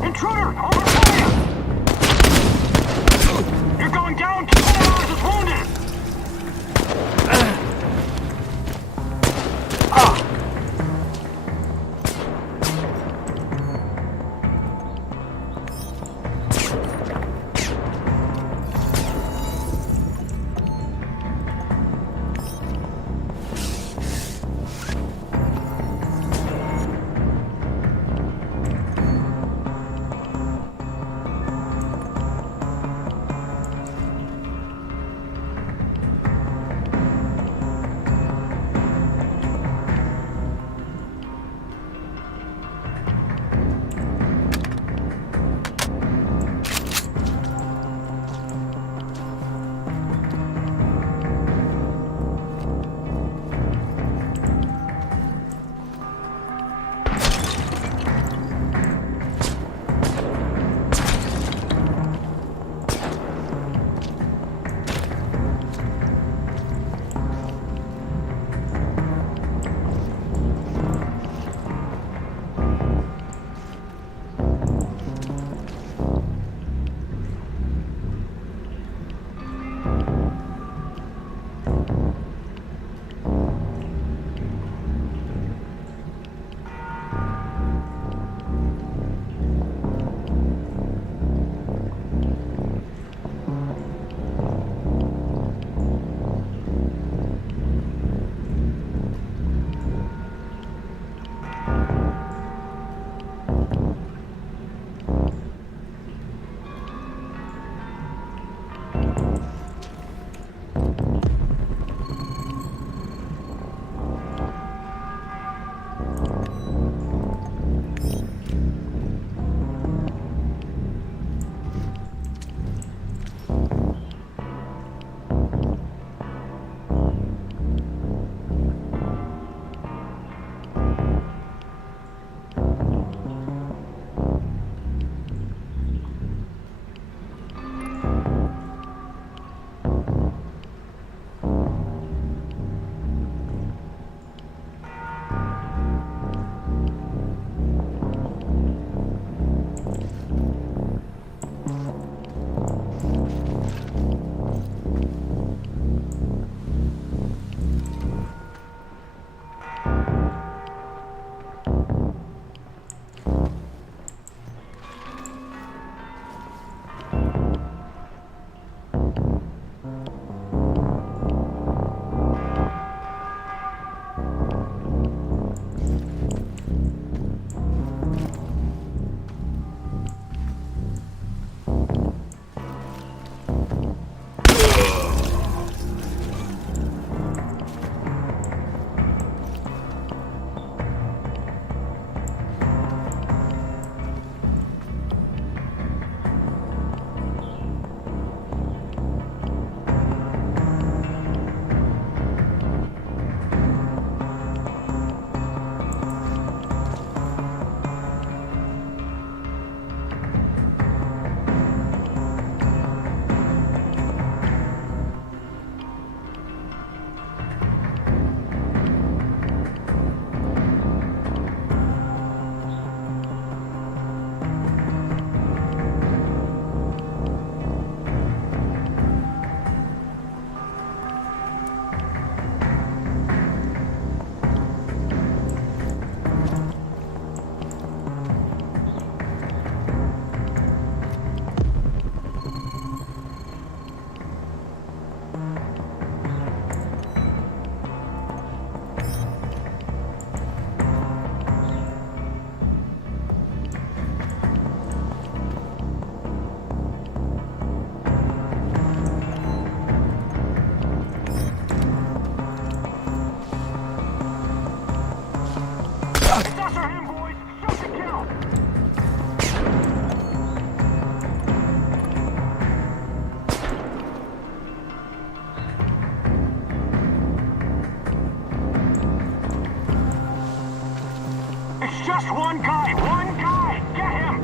Intruder! Open fire! You're going down! Keep one of ours is wounded! just one guy! One guy! Get him!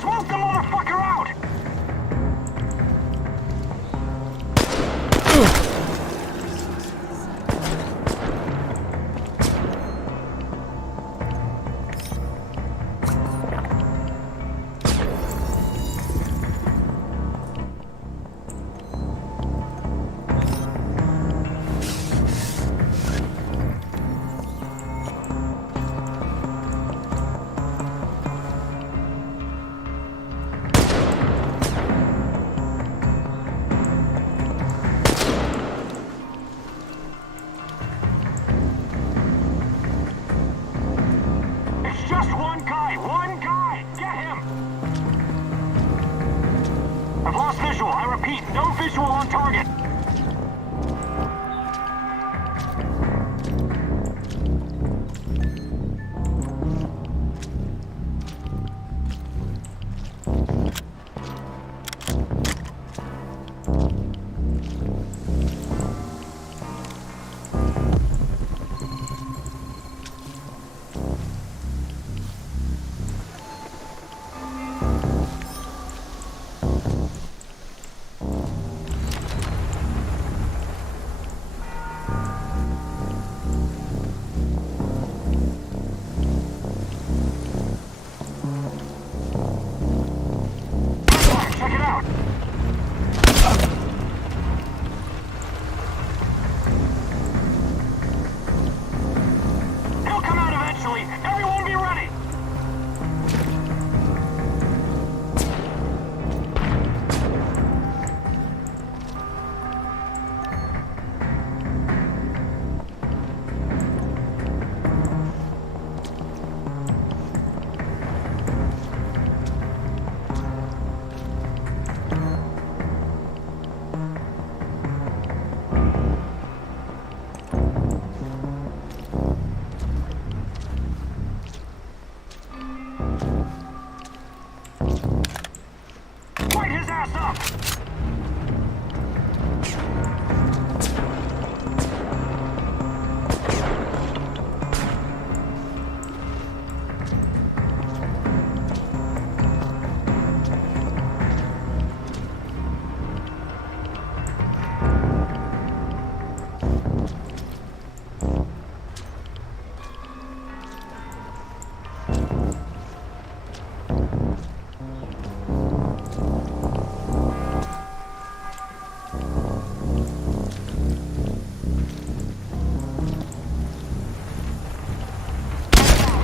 Smoke the motherfucker out! It's just one guy! One guy! Get him! I've lost visual. I repeat, no visual on target. Check it out! He'll come out eventually. Everyone be ready! Light his ass up!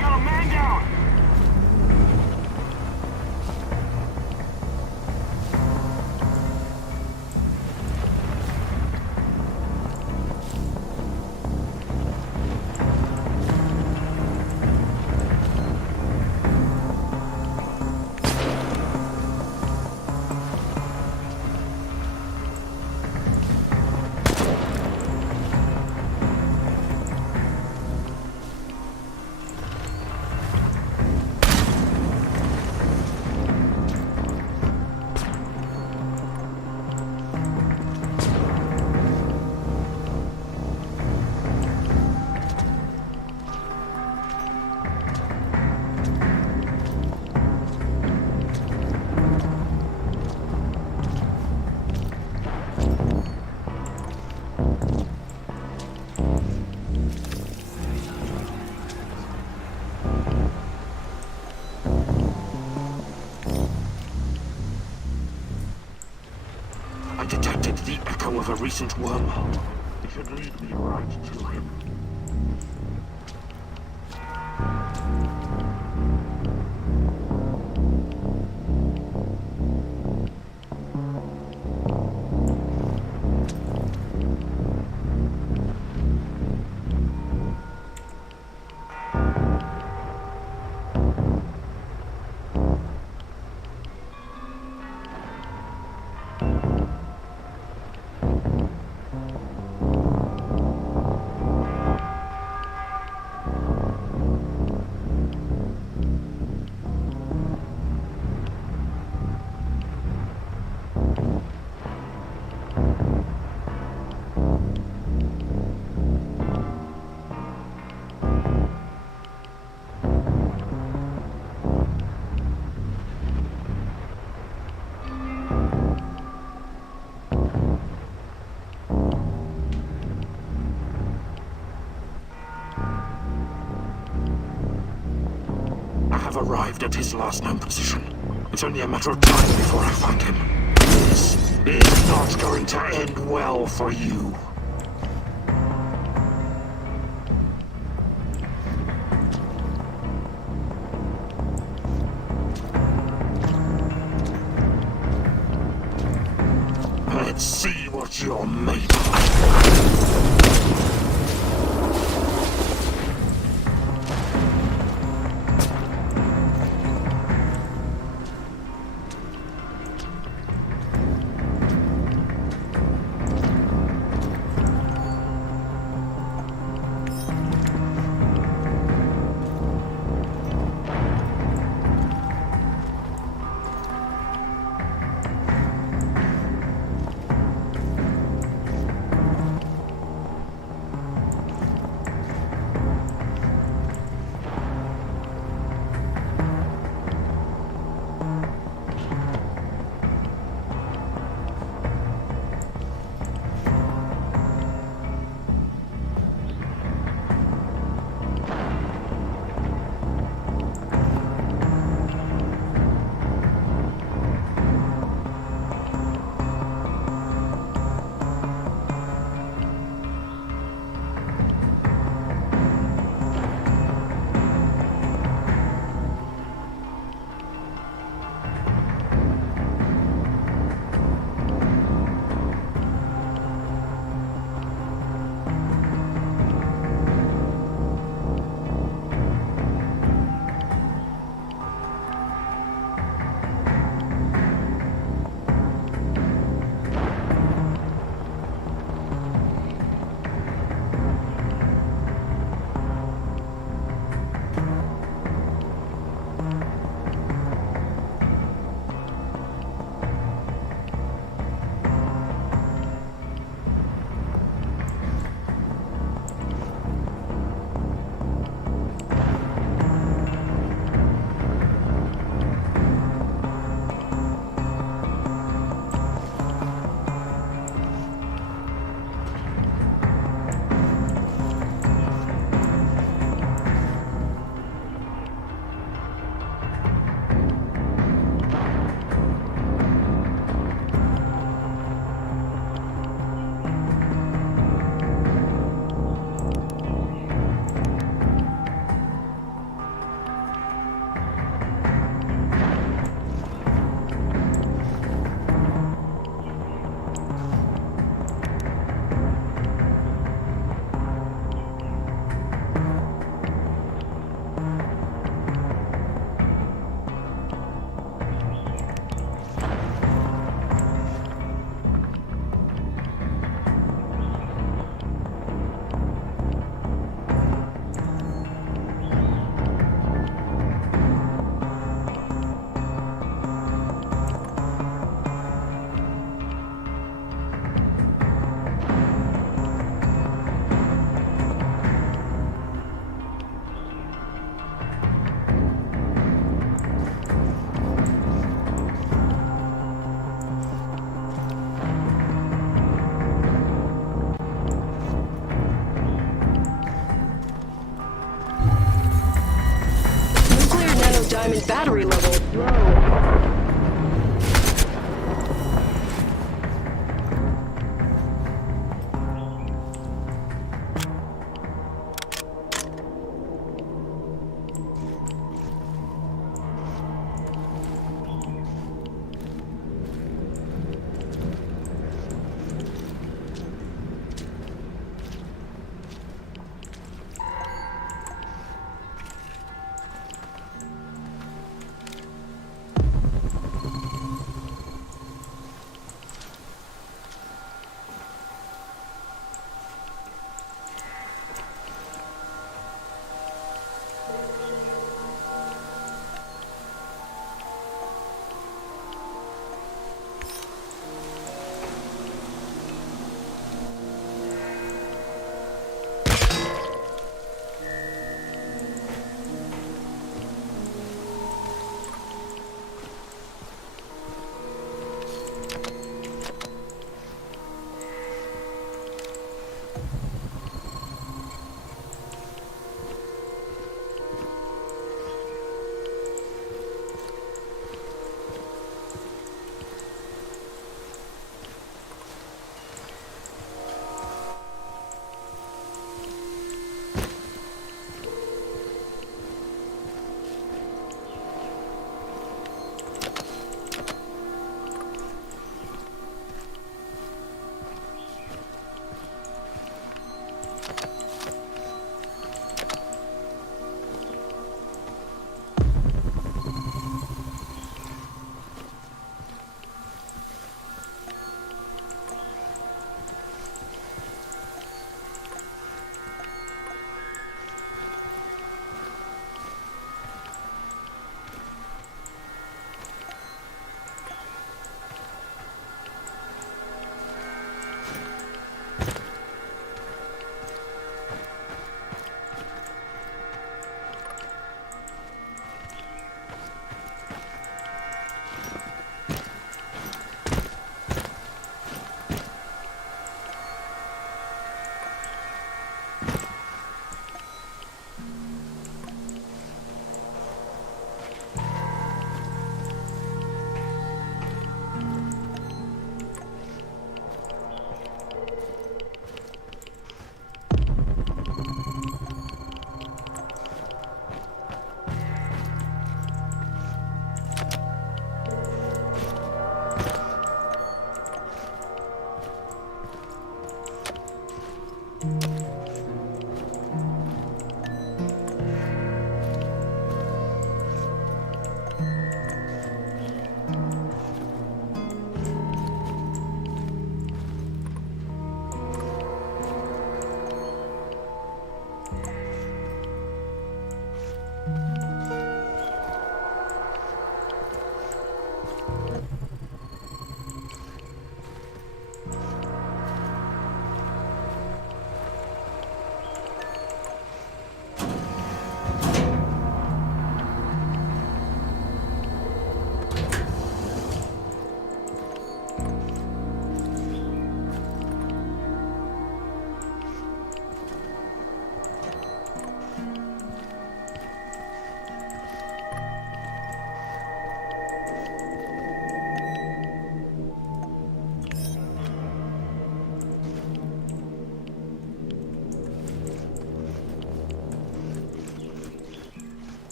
Got a man down! I detected the echo of a recent wormhole. It should lead me right to him. have arrived at his last known position. It's only a matter of time before I find him. This is not going to end well for you. Let's see what you're made of. diamond battery level low.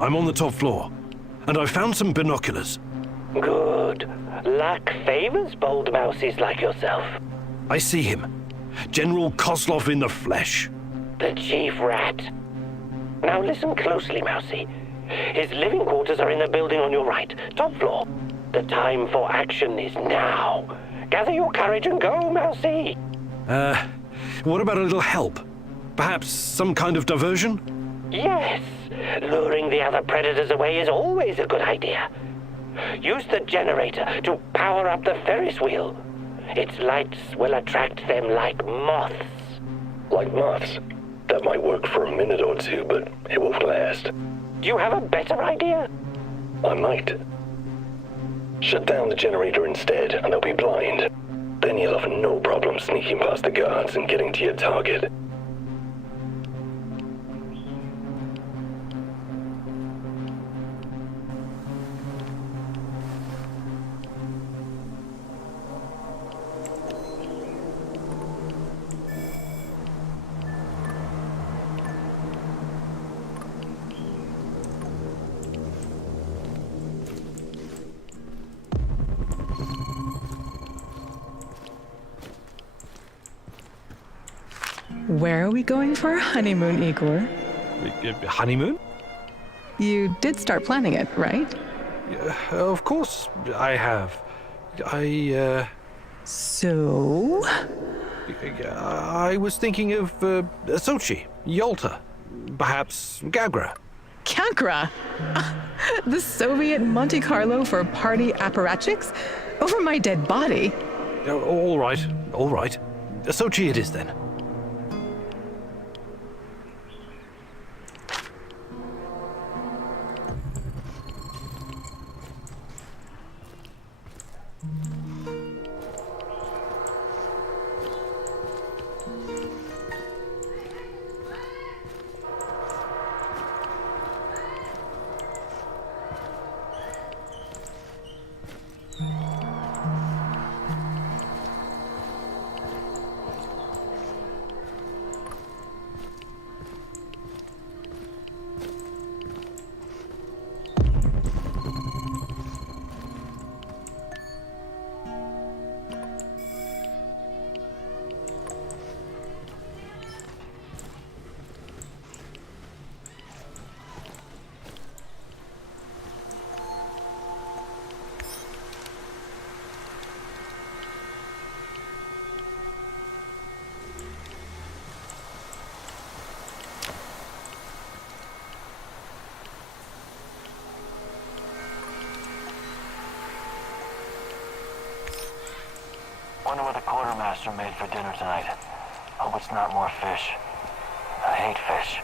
I'm on the top floor, and I found some binoculars. Good. Luck favors bold mousies like yourself. I see him. General Kozlov in the flesh. The chief rat. Now listen closely, Mousy. His living quarters are in the building on your right, top floor. The time for action is now. Gather your courage and go, Mousy. What about a little help? Perhaps some kind of diversion? Yes. Luring the other predators away is always a good idea. Use the generator to power up the Ferris wheel. Its lights will attract them like moths. Like moths? That might work for a minute or two, but it won't last. Do you have a better idea? I might. Shut down the generator instead, and they'll be blind. Then you'll have no problem sneaking past the guards and getting to your target. Where are we going for our honeymoon, Igor? Honeymoon? You did start planning it, right? Of course I have. So? I was thinking of Sochi, Yalta, perhaps Gagra. Gagra? The Soviet Monte Carlo for party apparatchiks? Over my dead body? All right. Sochi it is then. Wonder what the quartermaster made for dinner tonight. Hope it's not more fish. I hate fish.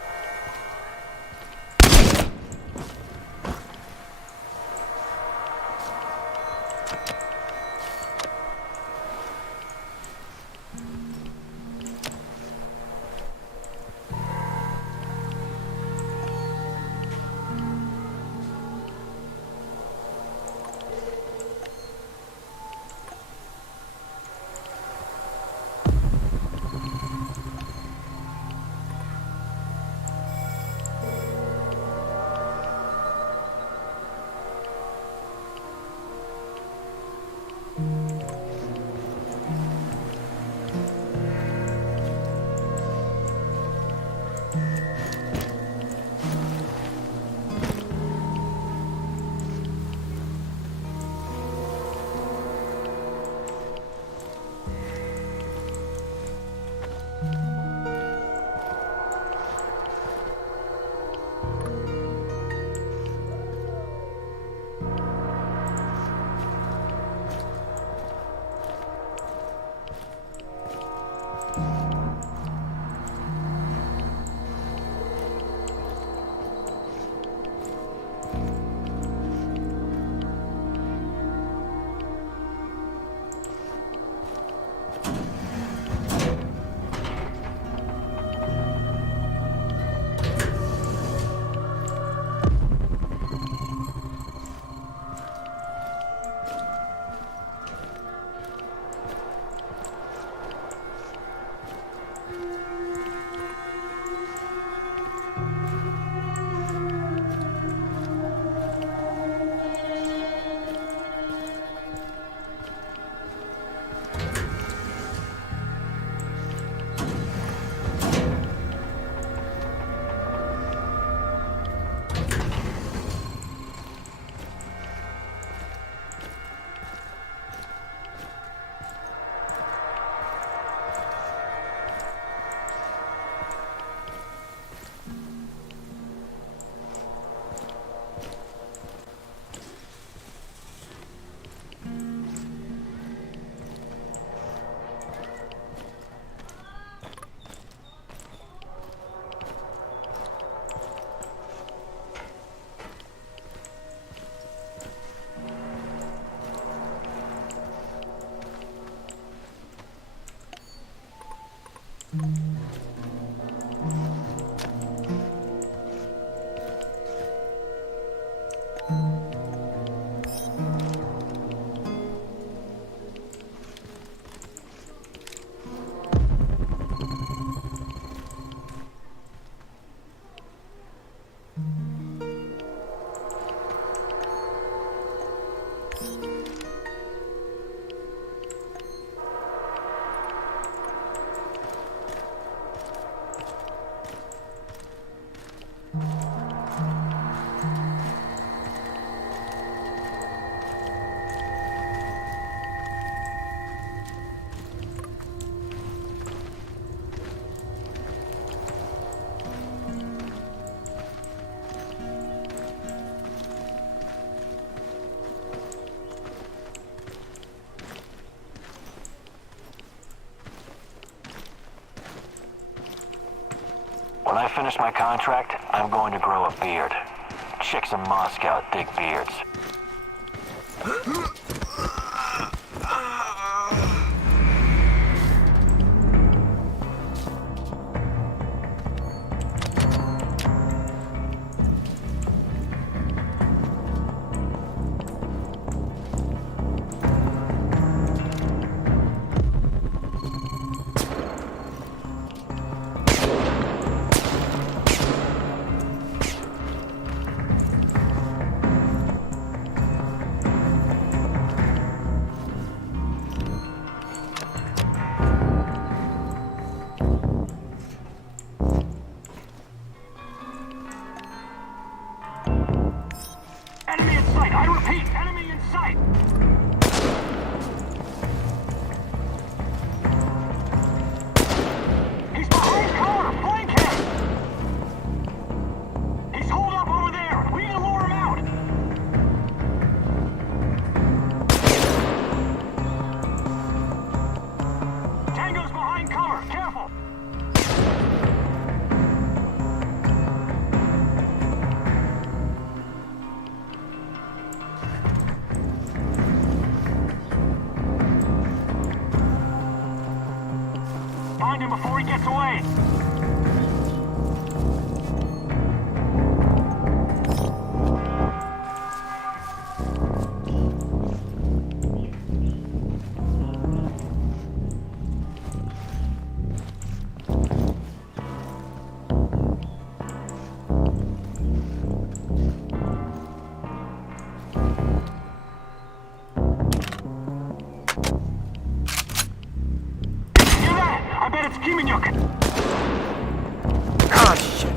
When I finish my contract, I'm going to grow a beard. Chicks in Moscow dig beards. Enemy in sight! I repeat, enemy in sight! He's behind cover! Flank him! He's holed up over there! We need to lure him out! Tango's behind cover! Careful! Find him before he gets away! Hear that? I bet it's Kimenyuk! Ah, shit.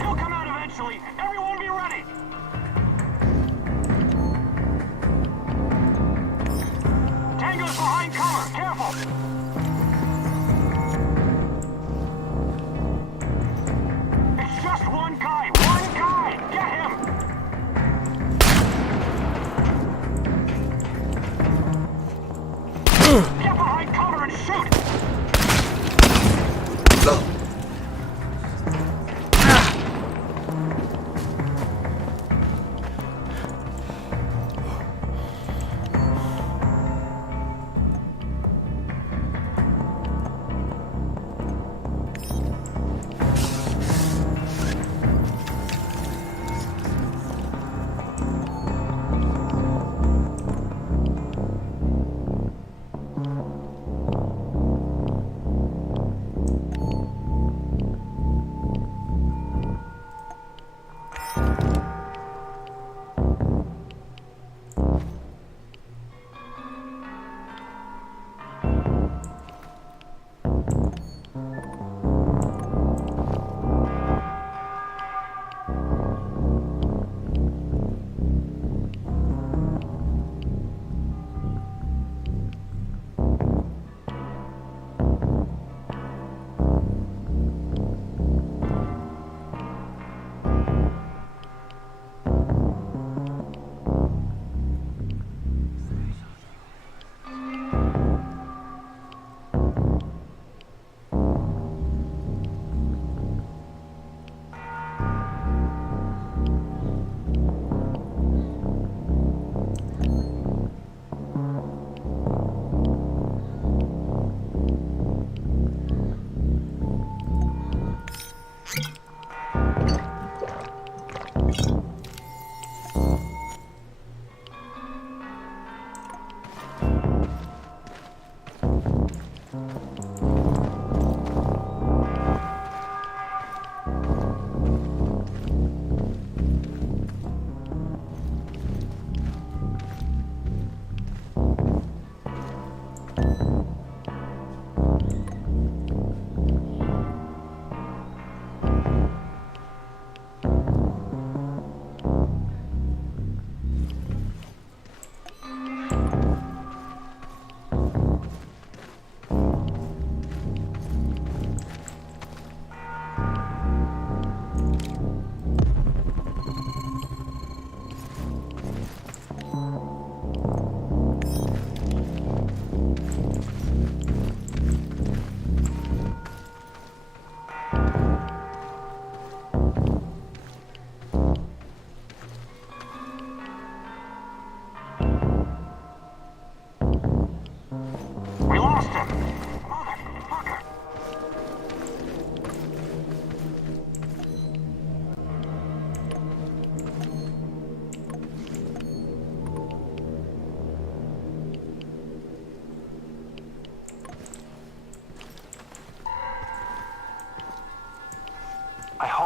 He'll come out eventually! Everyone be ready! Tango's behind cover! Careful! It's just one guy! One guy! Get him! Get behind cover and shoot!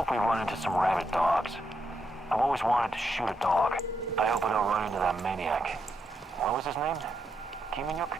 hope we run into some rabid dogs. I've always wanted to shoot a dog. I hope I don't run into that maniac. What was his name? Kiminyuk?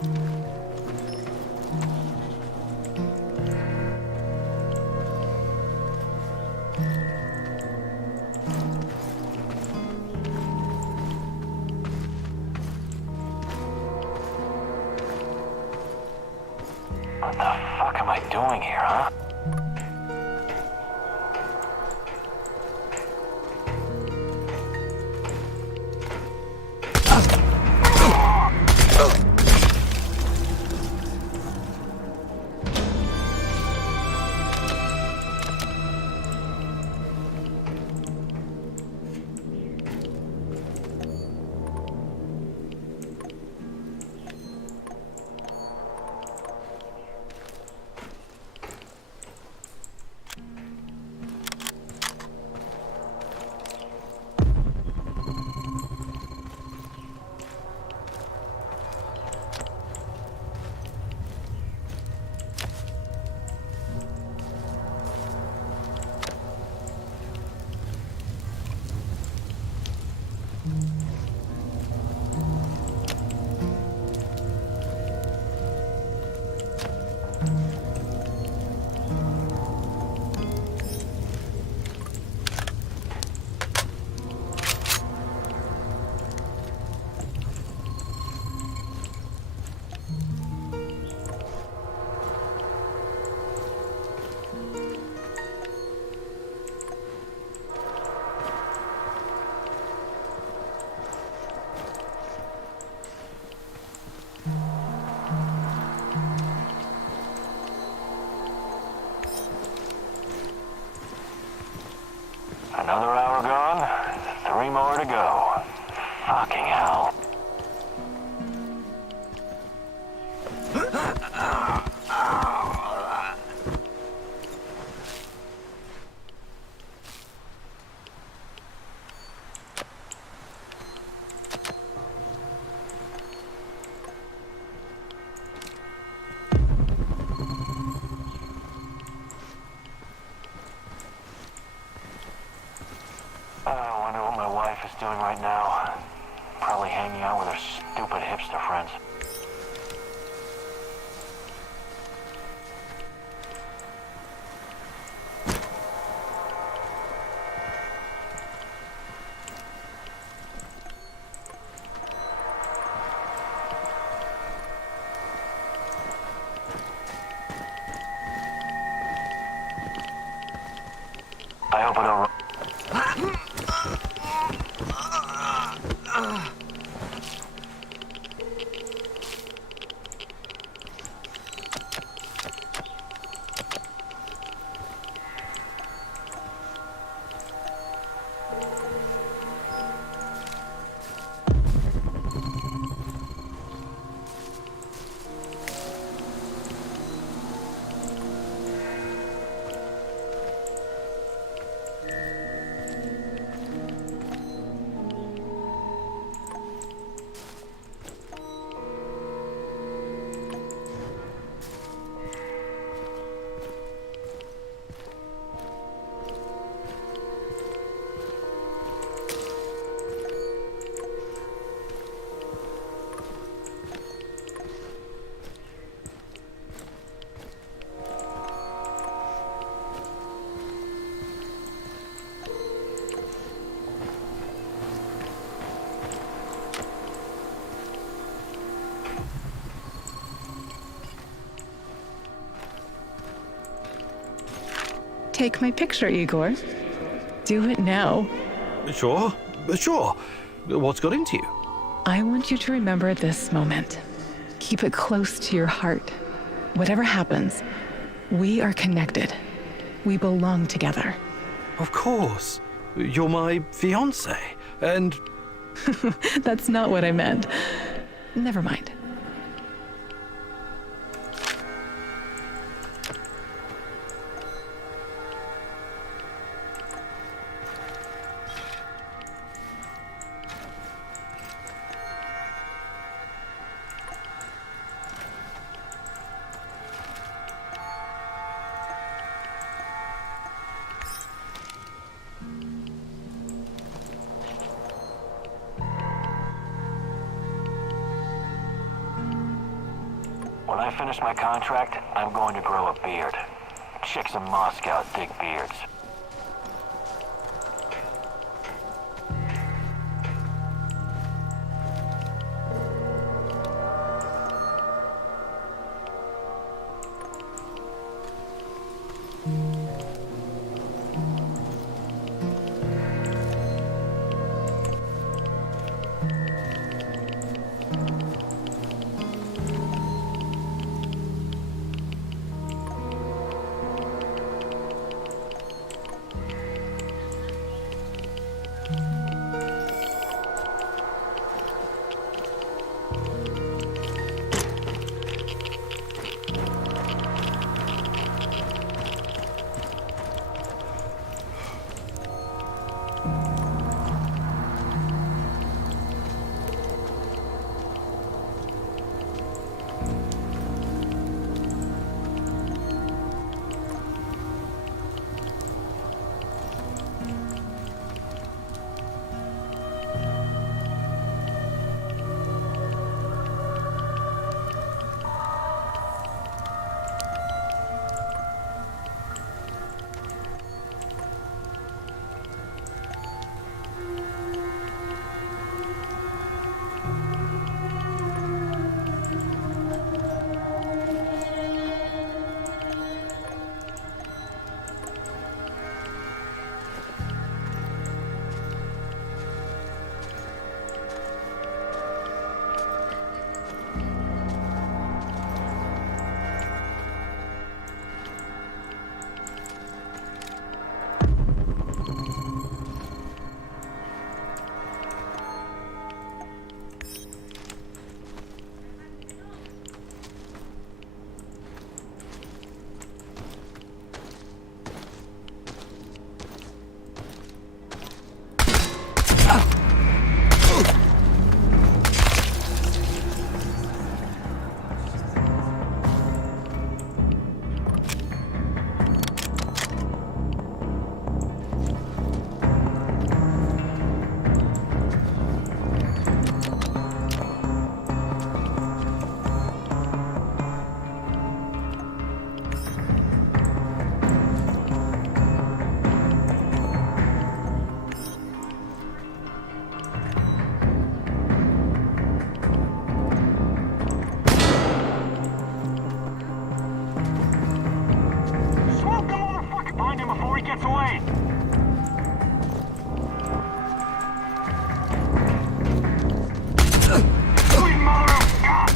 What the fuck am I doing here, huh? Another hour gone, 3 more to go. Fucking hell. I wonder what my wife is doing right now. Probably hanging out with her stupid hipster friends. I hope I don't... Take my picture, Igor. Do it now. Sure. What's got into you? I want you to remember this moment. Keep it close to your heart. Whatever happens, we are connected. We belong together. Of course. You're my fiancé, and... That's not what I meant. Never mind. When I finish my contract, I'm going to grow a beard. Chicks in Moscow dig beards. gets away. Sweet mother of God!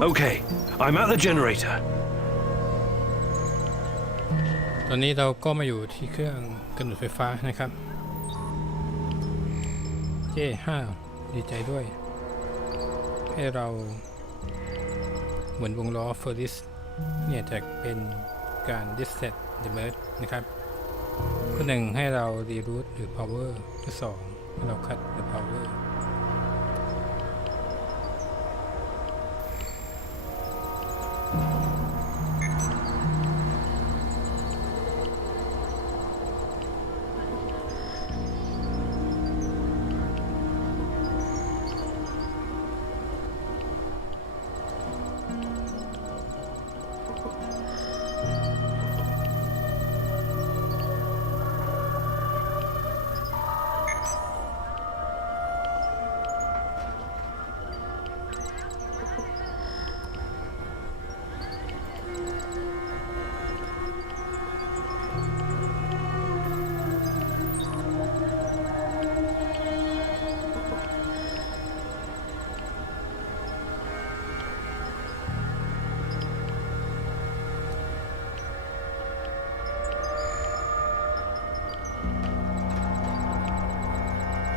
Okay, I'm at the generator. ตอนนี้เราก็มาอยู่ที่เครื่องกำเนิดไฟฟ้านะครับเจ้ดีใจด้วย ให้เราเหมือนวงล้อเฟอร์ริสเนี่ยจะเป็นการ reset the merge นะครับข้อหนึ่งให้เรา reroute หรือ power ข้อสองให้เรา cut the power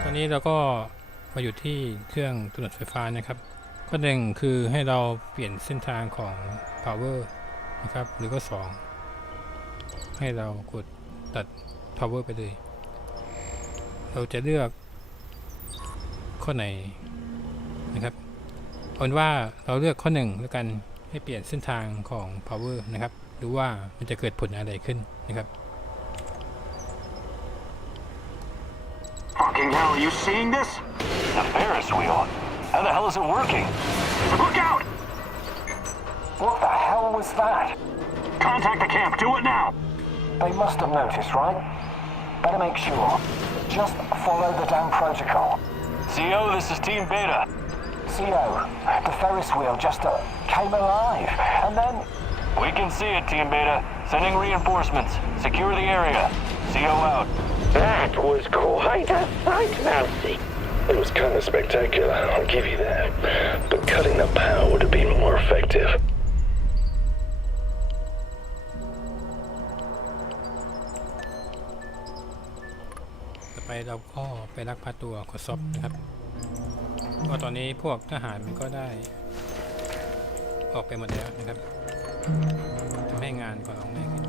อนนี้เราก็มาอยู่ที่เครื่องตรวจไฟฟ้านะครับข้อหนึ่งคือให้เราเปลี่ยนเส้นทางของ power นะครับหรือก็2ให้เรากดตัด power ไปเลยเราจะเลือกข้อไหนนะครับเอาว่าเราเลือกข้อ1แล้วกันให้เปลี่ยนเส้นทางของ power นะครับดูว่ามันจะเกิดผลอะไรขึ้นนะครับ Fucking hell, are you seeing this? The Ferris wheel. How the hell is it working? Look out! What the hell was that? Contact the camp. Do it now. They must have noticed, right? Better make sure. Just follow the damn protocol. CO, this is Team Beta. CO, the Ferris wheel just came alive, and then... We can see it, Team Beta. Sending reinforcements. Secure the area. CO out. That was quite a sight, Mousy. It was kind of spectacular, I'll give you that. But cutting the power would have been more effective. ต่อไปเราก็ไปลักพาตัวโคซอฟนะครับเพราะตอนนี้พวกทหารมันก็ได้ออกไปหมดแล้วนะครับทำให้งานของเราง่ายขึ้น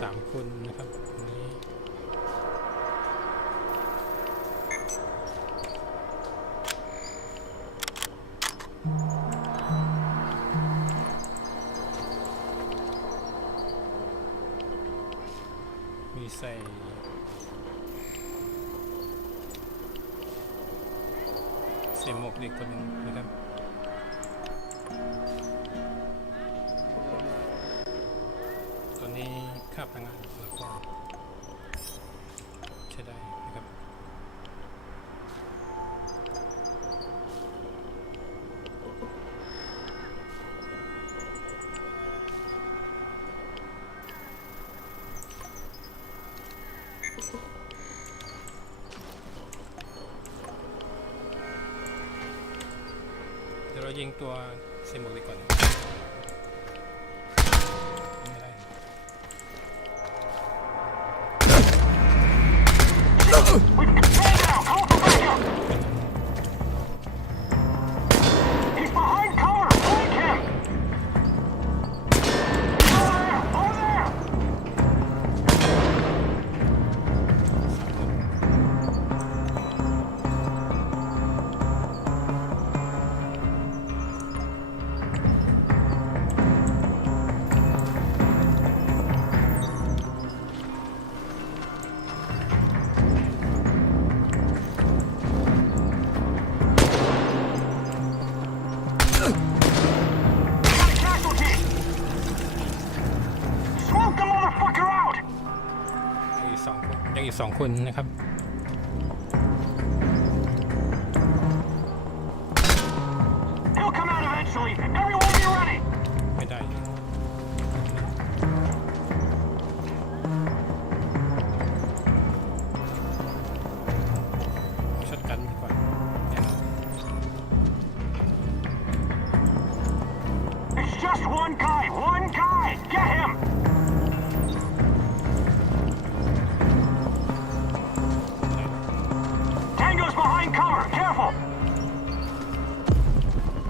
3 คนนะครับตรงนี้มีใส่หมวกเด็กคนหนึ่งนะครับตอนนี้ค่าพลังงานเราก็ใช้ได้นะครับเดี๋ยวเรายิงตัวเซมโมลิก่อนไม่ได้ He's behind cover. Flank him. Over there. Smoke the motherfucker out. ยังอีกสองคนนะครับ He'll come out eventually. Everyone be ready. ไม่ได้ช็อตกันดีกว่าแน่นอน It's just one guy. One guy. Get him. Tango's behind cover. Careful.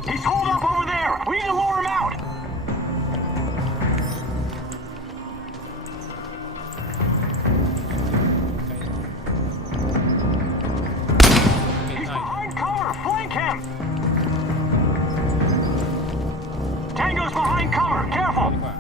He's holed up over there. We need to lure him out. He's behind cover. Flank him. Tango's behind cover. Careful. ดีกว่า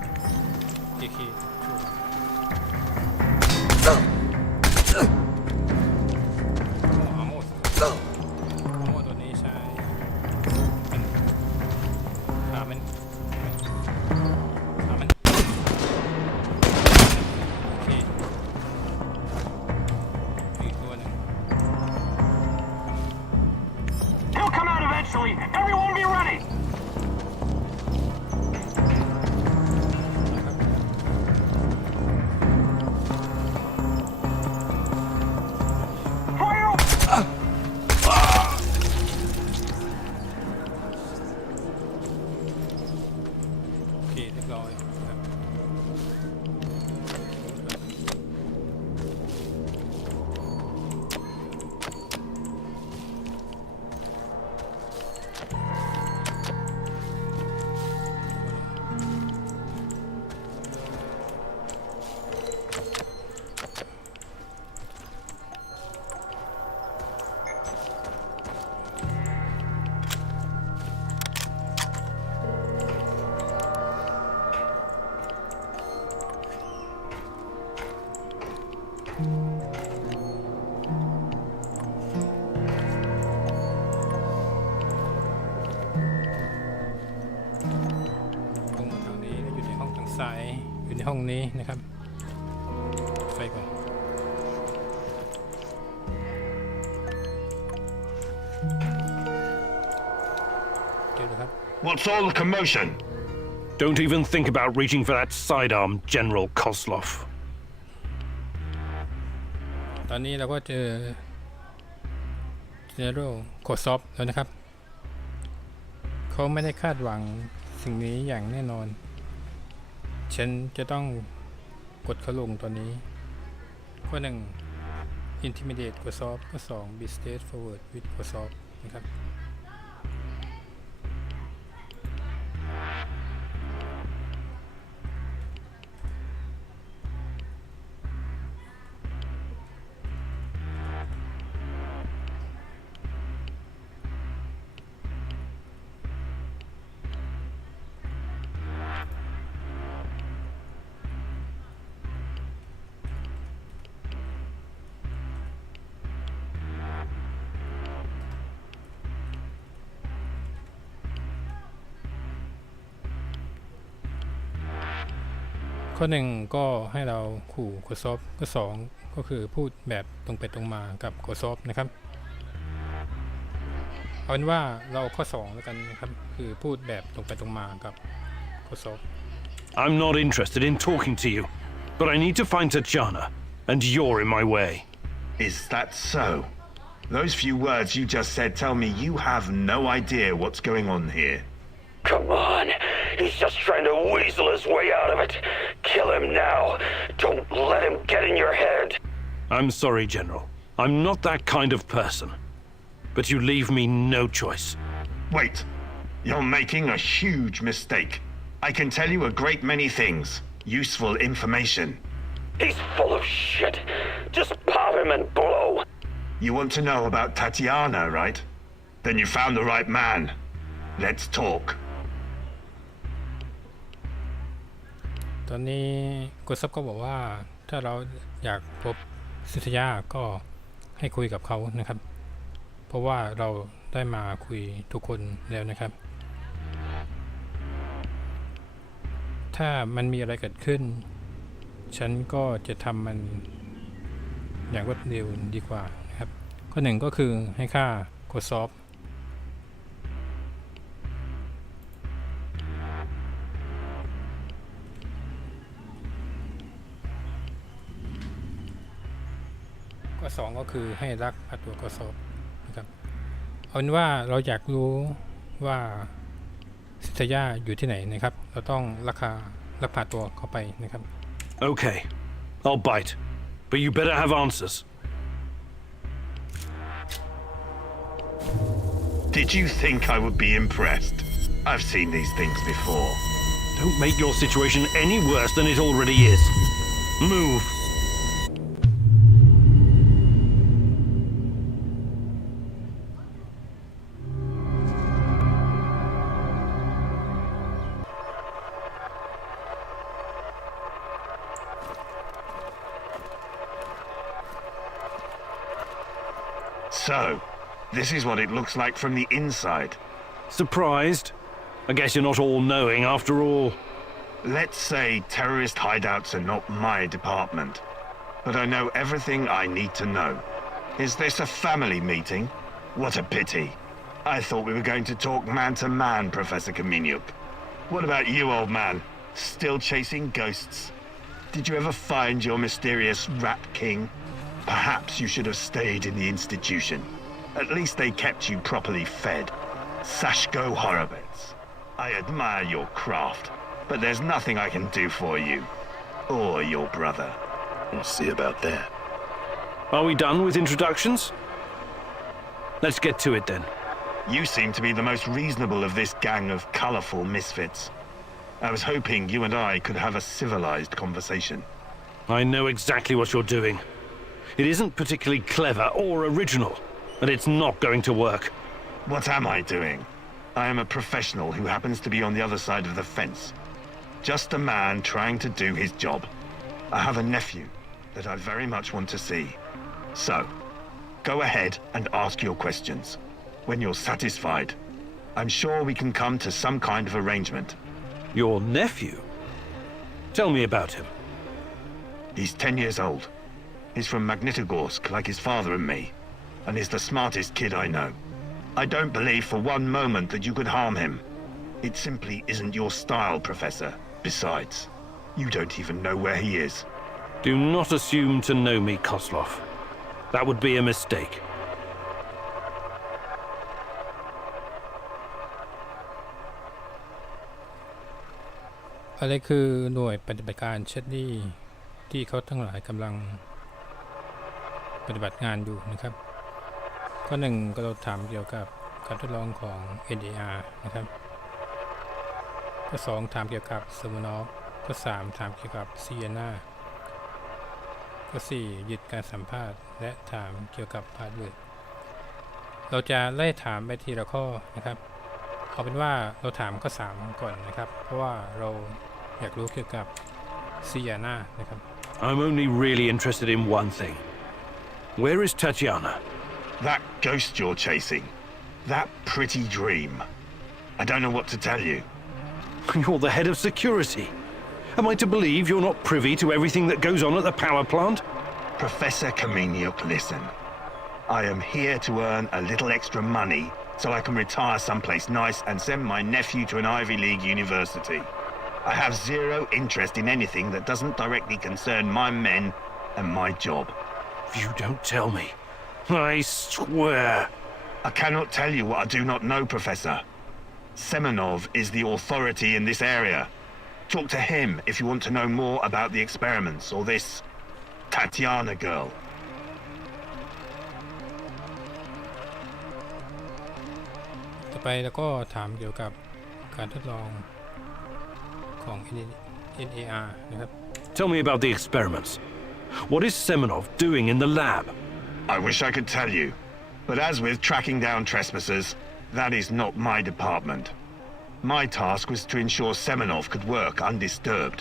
เคเรียบร้อยครับตรงทางนี้อยู่ในห้องทางซ้ายอยู่ในห้องนี้นะครับไฟก่อนเดี๋ยวดูครับ What's all the commotion? Don't even think about reaching for that sidearm, General Kozlov. ตอนนี้เราก็เจอ General Kozlov แล้วนะครับเขาไม่ได้คาดหวังสิ่งนี้อย่างแน่นอนฉันจะต้องกดเขาลงตอนนี้ข้อ1 Intimidate Kozlov ข้อ2 Be straightforward with Kozlov นะครับข้อ1ก็ให้เราขู่โคซอฟข้อ2ก็คือพูดแบบตรงไปตรงมากับโคซอฟนะครับเอาเป็นว่าเราข้อ2แล้วกันนะครับคือพูดแบบตรงไปตรงมากับโคซอฟ I'm not interested in talking to you, but I need to find Tatiana, and you're in my way. Is that so? Those few words you just said tell me you have no idea what's going on here. Come on. He's just trying to weasel his way out of it. Kill him now. Don't let him get in your head. I'm sorry, General. I'm not that kind of person. But you leave me no choice. Wait. You're making a huge mistake. I can tell you a great many things. Useful information. He's full of shit. Just pop him and blow. You want to know about Tatiana, right? Then you found the right man. Let's talk. ตอนนี้โคซอฟก็บอกว่าถ้าเราอยากพบซิทยาก็ให้คุยกับเขานะครับเพราะว่าเราได้มาคุยทุกคนแล้วนะครับถ้ามันมีอะไรเกิดขึ้นฉันก็จะทำมันอย่างรวดเร็วดีกว่านะครับข้อ1ก็คือให้ฆ่าโคซอฟข้อ2ก็คือให้รักพาตัวโคซอฟนะครับเอาเป็นว่าเราอยากรู้ว่าซิทยาอยู่ที่ไหนนะครับเราต้องลักพาตัวเขาไปนะครับ Okay, I'll bite, but you better have answers. Did you think I would be impressed? I've seen these things before. Don't make your situation any worse than it already is. Move. So, this is what it looks like from the inside. Surprised? I guess you're not all-knowing after all. Let's say terrorist hideouts are not my department, but I know everything I need to know. Is this a family meeting? What a pity. I thought we were going to talk man-to-man, Professor Kaminyuk. What about you, old man? Still chasing ghosts? Did you ever find your mysterious Rat King? Perhaps you should have stayed in the institution. At least they kept you properly fed. Sashko Horovitz, I admire your craft, but there's nothing I can do for you. Or your brother. We'll see about that. Are we done with introductions? Let's get to it then. You seem to be the most reasonable of this gang of colourful misfits. I was hoping you and I could have a civilized conversation. I know exactly what you're doing. It isn't particularly clever or original, and it's not going to work. What am I doing? I am a professional who happens to be on the other side of the fence. Just a man trying to do his job. I have a nephew that I very much want to see. So, go ahead and ask your questions. When you're satisfied, I'm sure we can come to some kind of arrangement. Your nephew? Tell me about him. He's 10 years old. He's from Magnitogorsk like his father and me, and he's the smartest kid I know. I don't believe for one moment that you could harm him. It simply isn't your style, Professor. Besides, you don't even know where he is. Do not assume to know me, Kozlov. That would be a mistake.อะไรคือหน่วยปฏิบัติการเชดดี้ที่เขาทั้งหลายกำลังปฏิบัติงานอยู่นะครับข้อหนึ่งก็เราถามเกี่ยวกับการทดลองของ NAR นะครับข้อสองถามเกี่ยวกับเซอร์มานอฟข้อสามถามเกี่ยวกับซีเอนาข้อสี่หยุดการสัมภาษณ์และถามเกี่ยวกับพาสเวิร์ดเราจะไล่ถามไปทีละข้อนะครับเอาเป็นว่าเราถามข้อ3ก่อนนะครับเพราะว่าเราอยากรู้เกี่ยวกับซีเอนานะครับ I'm only really interested in one thing. Where is Tatiana? That ghost you're chasing. That pretty dream. I don't know what to tell you. You're the head of security. Am I to believe you're not privy to everything that goes on at the power plant? Professor Kamenyuk, listen. I am here to earn a little extra money so I can retire someplace nice and send my nephew to an Ivy League university. I have zero interest in anything that doesn't directly concern my men and my job. You don't tell me. I swear. I cannot tell you what I do not know, Professor. Semenov is the authority in this area. Talk to him if you want to know more about the experiments or this Tatiana girl. ต่อไปแล้วก็ถามเกี่ยวกับการทดลองของ NAR นะครับ Tell me about the experiments. What is Semenov doing in the lab? I wish I could tell you, but as with tracking down trespassers, that is not my department. My task was to ensure Semenov could work undisturbed.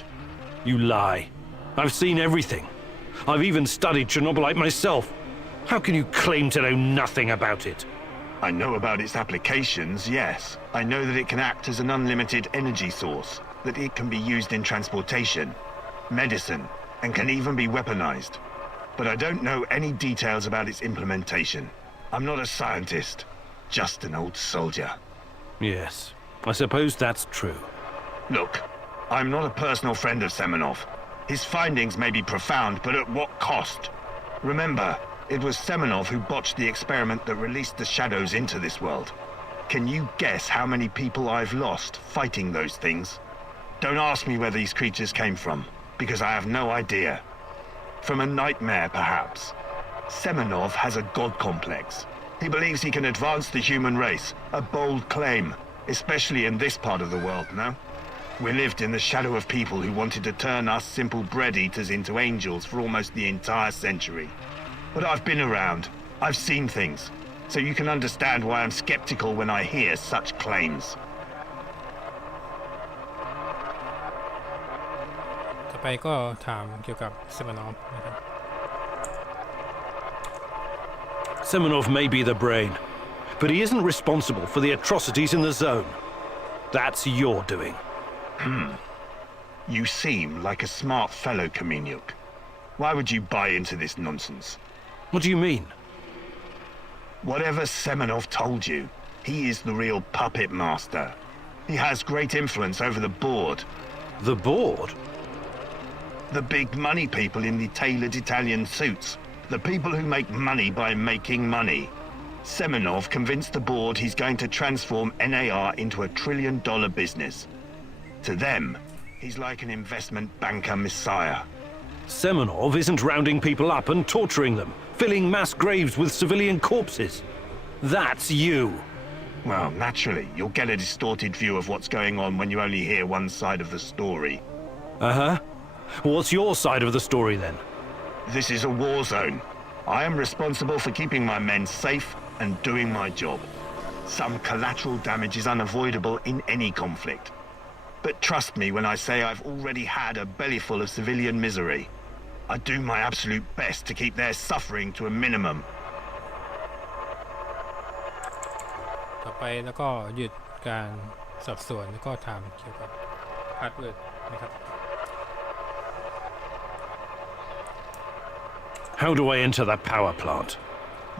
You lie. I've seen everything. I've even studied Chernobylite myself. How can you claim to know nothing about it? I know about its applications, yes. I know that it can act as an unlimited energy source, that it can be used in transportation, medicine, and can even be weaponized. But I don't know any details about its implementation. I'm not a scientist, just an old soldier. Yes, I suppose that's true. Look, I'm not a personal friend of Semenov. His findings may be profound, but at what cost? Remember, it was Semenov who botched the experiment that released the shadows into this world. Can you guess how many people I've lost fighting those things? Don't ask me where these creatures came from, because I have no idea. From a nightmare, perhaps. Semenov has a god complex. He believes he can advance the human race, a bold claim, especially in this part of the world, no? We lived in the shadow of people who wanted to turn us simple bread eaters into angels for almost the entire century. But I've been around, I've seen things, so you can understand why I'm skeptical when I hear such claims. ต่อไปก็ถามเกี่ยวกับเซมานอฟนะครับ Semenov may be the brain, but he isn't responsible for the atrocities in the zone. That's your doing. You seem like a smart fellow, Kamenyuk. Why would you buy into this nonsense? What do you mean? Whatever Semenov told you, he is the real puppet master. He has great influence over the board. The board? The big money people in the tailored Italian suits. The people who make money by making money. Semenov convinced the board he's going to transform NAR into $1 trillion business. To them, He's like an investment banker messiah. Semenov isn't rounding people up and torturing them, filling mass graves with civilian corpses. That's you. Well, naturally, you'll get a distorted view of what's going on when you only hear one side of the story. Uh-huh. What's your side of the story, then? This is a war zone. I am responsible for keeping my men safe and doing my job. Some collateral damage is unavoidable in any conflict. But trust me when I say I've already had a bellyful of civilian misery. I do my absolute best to keep their suffering to a minimum. ต่อไปแล้วก็หยุดการสอบสวนแล้วก็ถามเกี่ยวกับพาสเวิร์ดนะครับ How do I enter that power plant?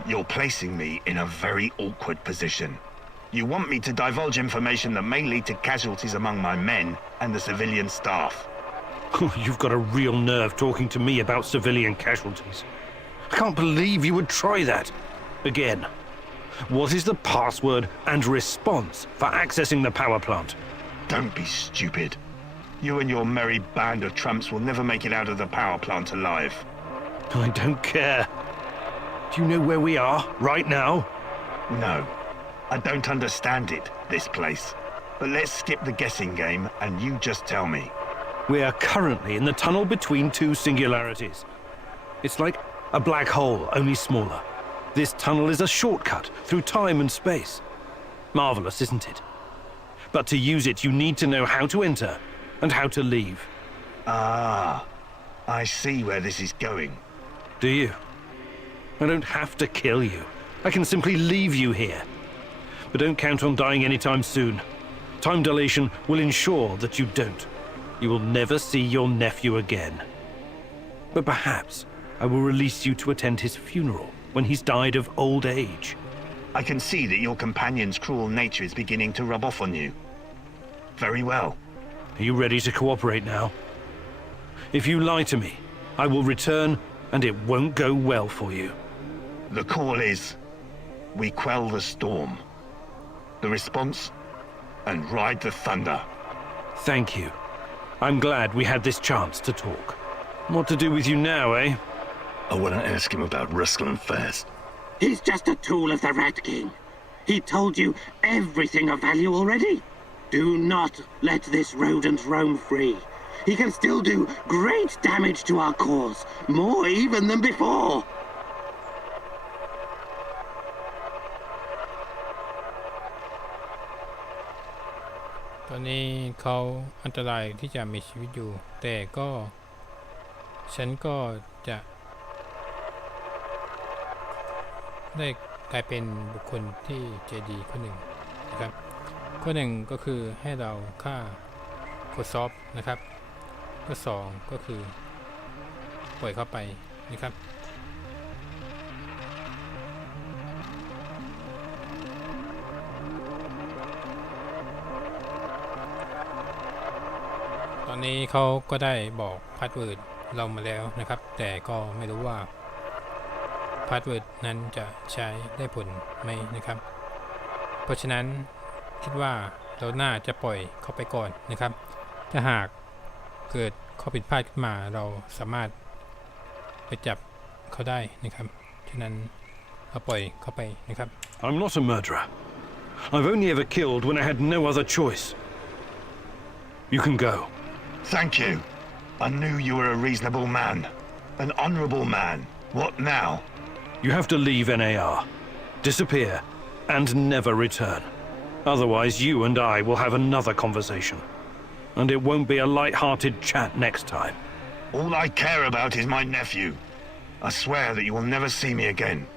You're placing me in a very awkward position. You want me to divulge information that may lead to casualties among my men and the civilian staff. You've got a real nerve talking to me about civilian casualties. I can't believe you would try that. Again. What is the password and response for accessing the power plant? Don't be stupid. You and your merry band of trumps will never make it out of the power plant alive. I don't care. Do you know where we are right now? No. I don't understand it, this place. But let's skip the guessing game and you just tell me. We are currently in the tunnel between two singularities. It's like a black hole, only smaller. This tunnel is a shortcut through time and space. Marvelous, isn't it? But to use it, you need to know how to enter and how to leave. Ah, I see where this is going. Do you? I don't have to kill you. I can simply leave you here. But don't count on dying anytime soon. Time dilation will ensure that you don't. You will never see your nephew again. But perhaps I will release you to attend his funeral when he's died of old age. I can see that your companion's cruel nature is beginning to rub off on you. Very well. Are you ready to cooperate now? If you lie to me, I will return and it won't go well for you. The call is, we quell the storm. The response, and ride the thunder. Thank you. I'm glad we had this chance to talk. What to do with you now, eh? I want to ask him about wrestling fast. He's just a tool of the Rat King. He told you everything of value already. Do not let this rodent roam free. He can still do great damage to our cause, more even than before. ตอนนี้เขาอันตรายที่จะมีชีวิตอยู่แต่ก็ฉันก็จะได้กลายเป็นบุคคลที่ใจดีคนหนึ่งนะครับข้อหนึ่งก็คือให้เราฆ่าโคซอฟนะครับข้อสองก็คือปล่อยเข้าไปนะครับตอนนี้เขาก็ได้บอกพาสเวิร์ดเรามาแล้วนะครับแต่ก็ไม่รู้ว่าพาสเวิร์ดนั้นจะใช้ได้ผลไหมนะครับเพราะฉะนั้นคิดว่าเราน่าจะปล่อยเขาไปก่อนนะครับถ้าหากเกิดข้อผิดพลาดขึ้นมาเราสามารถไปจับเขาได้นะครับฉะนั้นเราปล่อยเขาไปนะครับ I'm not a murderer. I've only ever killed when I had no other choice. You can go. Thank you. I knew you were a reasonable man. An honorable man. What now? You have to leave NAR, disappear, and never return. Otherwise, you and I will have another conversation. And it won't be a light-hearted chat next time. All I care about is my nephew. I swear that you will never see me again.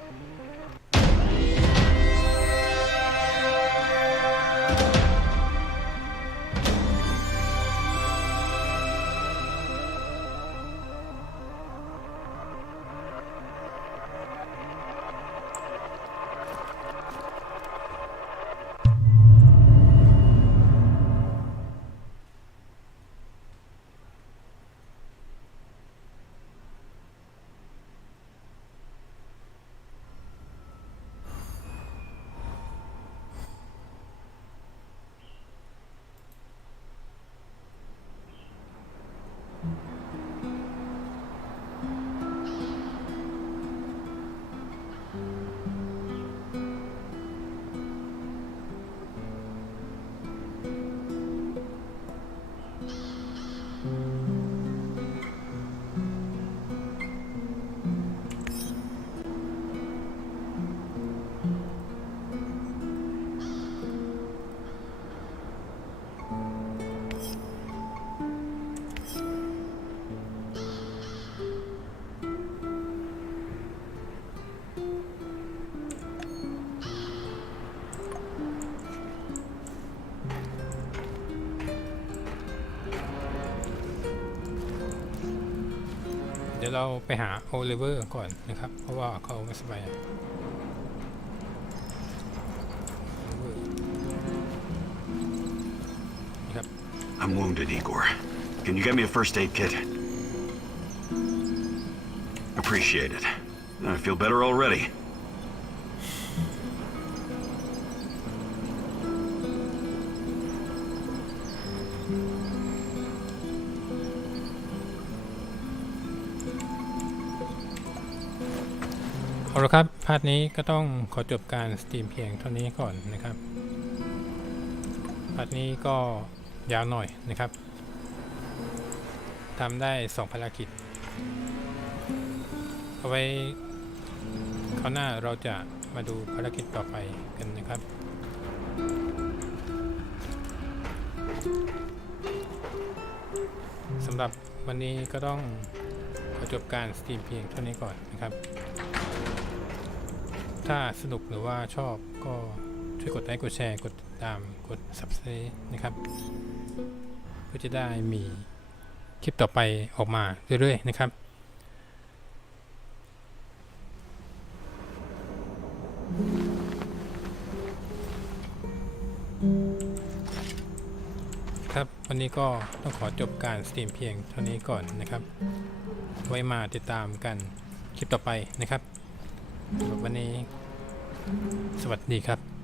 เดี๋ยวเราไปหาโอลิเวอร์ก่อนนะครับเพราะว่าเขาไม่สบายนะครับ I'm wounded, Igor. Can you get me a first aid kit? Appreciate it. I feel better already.เอาละครับพาร์ทนี้ก็ต้องขอจบการสตรีมเพียงเท่านี้ก่อนนะครับพาร์ทนี้ก็ยาวหน่อยนะครับทำได้2ภารกิจเอาไว้คราวหน้าเราจะมาดูภารกิจต่อไปกันนะครับสำหรับวันนี้ก็ต้องขอจบการสตรีมเพียงเท่านี้ก่อนนะครับถ้าสนุกหรือว่าชอบก็ช่วยกดไลค์กดแชร์กดติดตามกด Subscribe นะครับเพื่อจะได้มีคลิปต่อไปออกมาเรื่อยๆนะครับครับวันนี้ก็ต้องขอจบการสตรีมเพียงเท่านี้ก่อนนะครับไว้มาติดตามกันคลิปต่อไปนะครับวันนี้สวัสดีครับ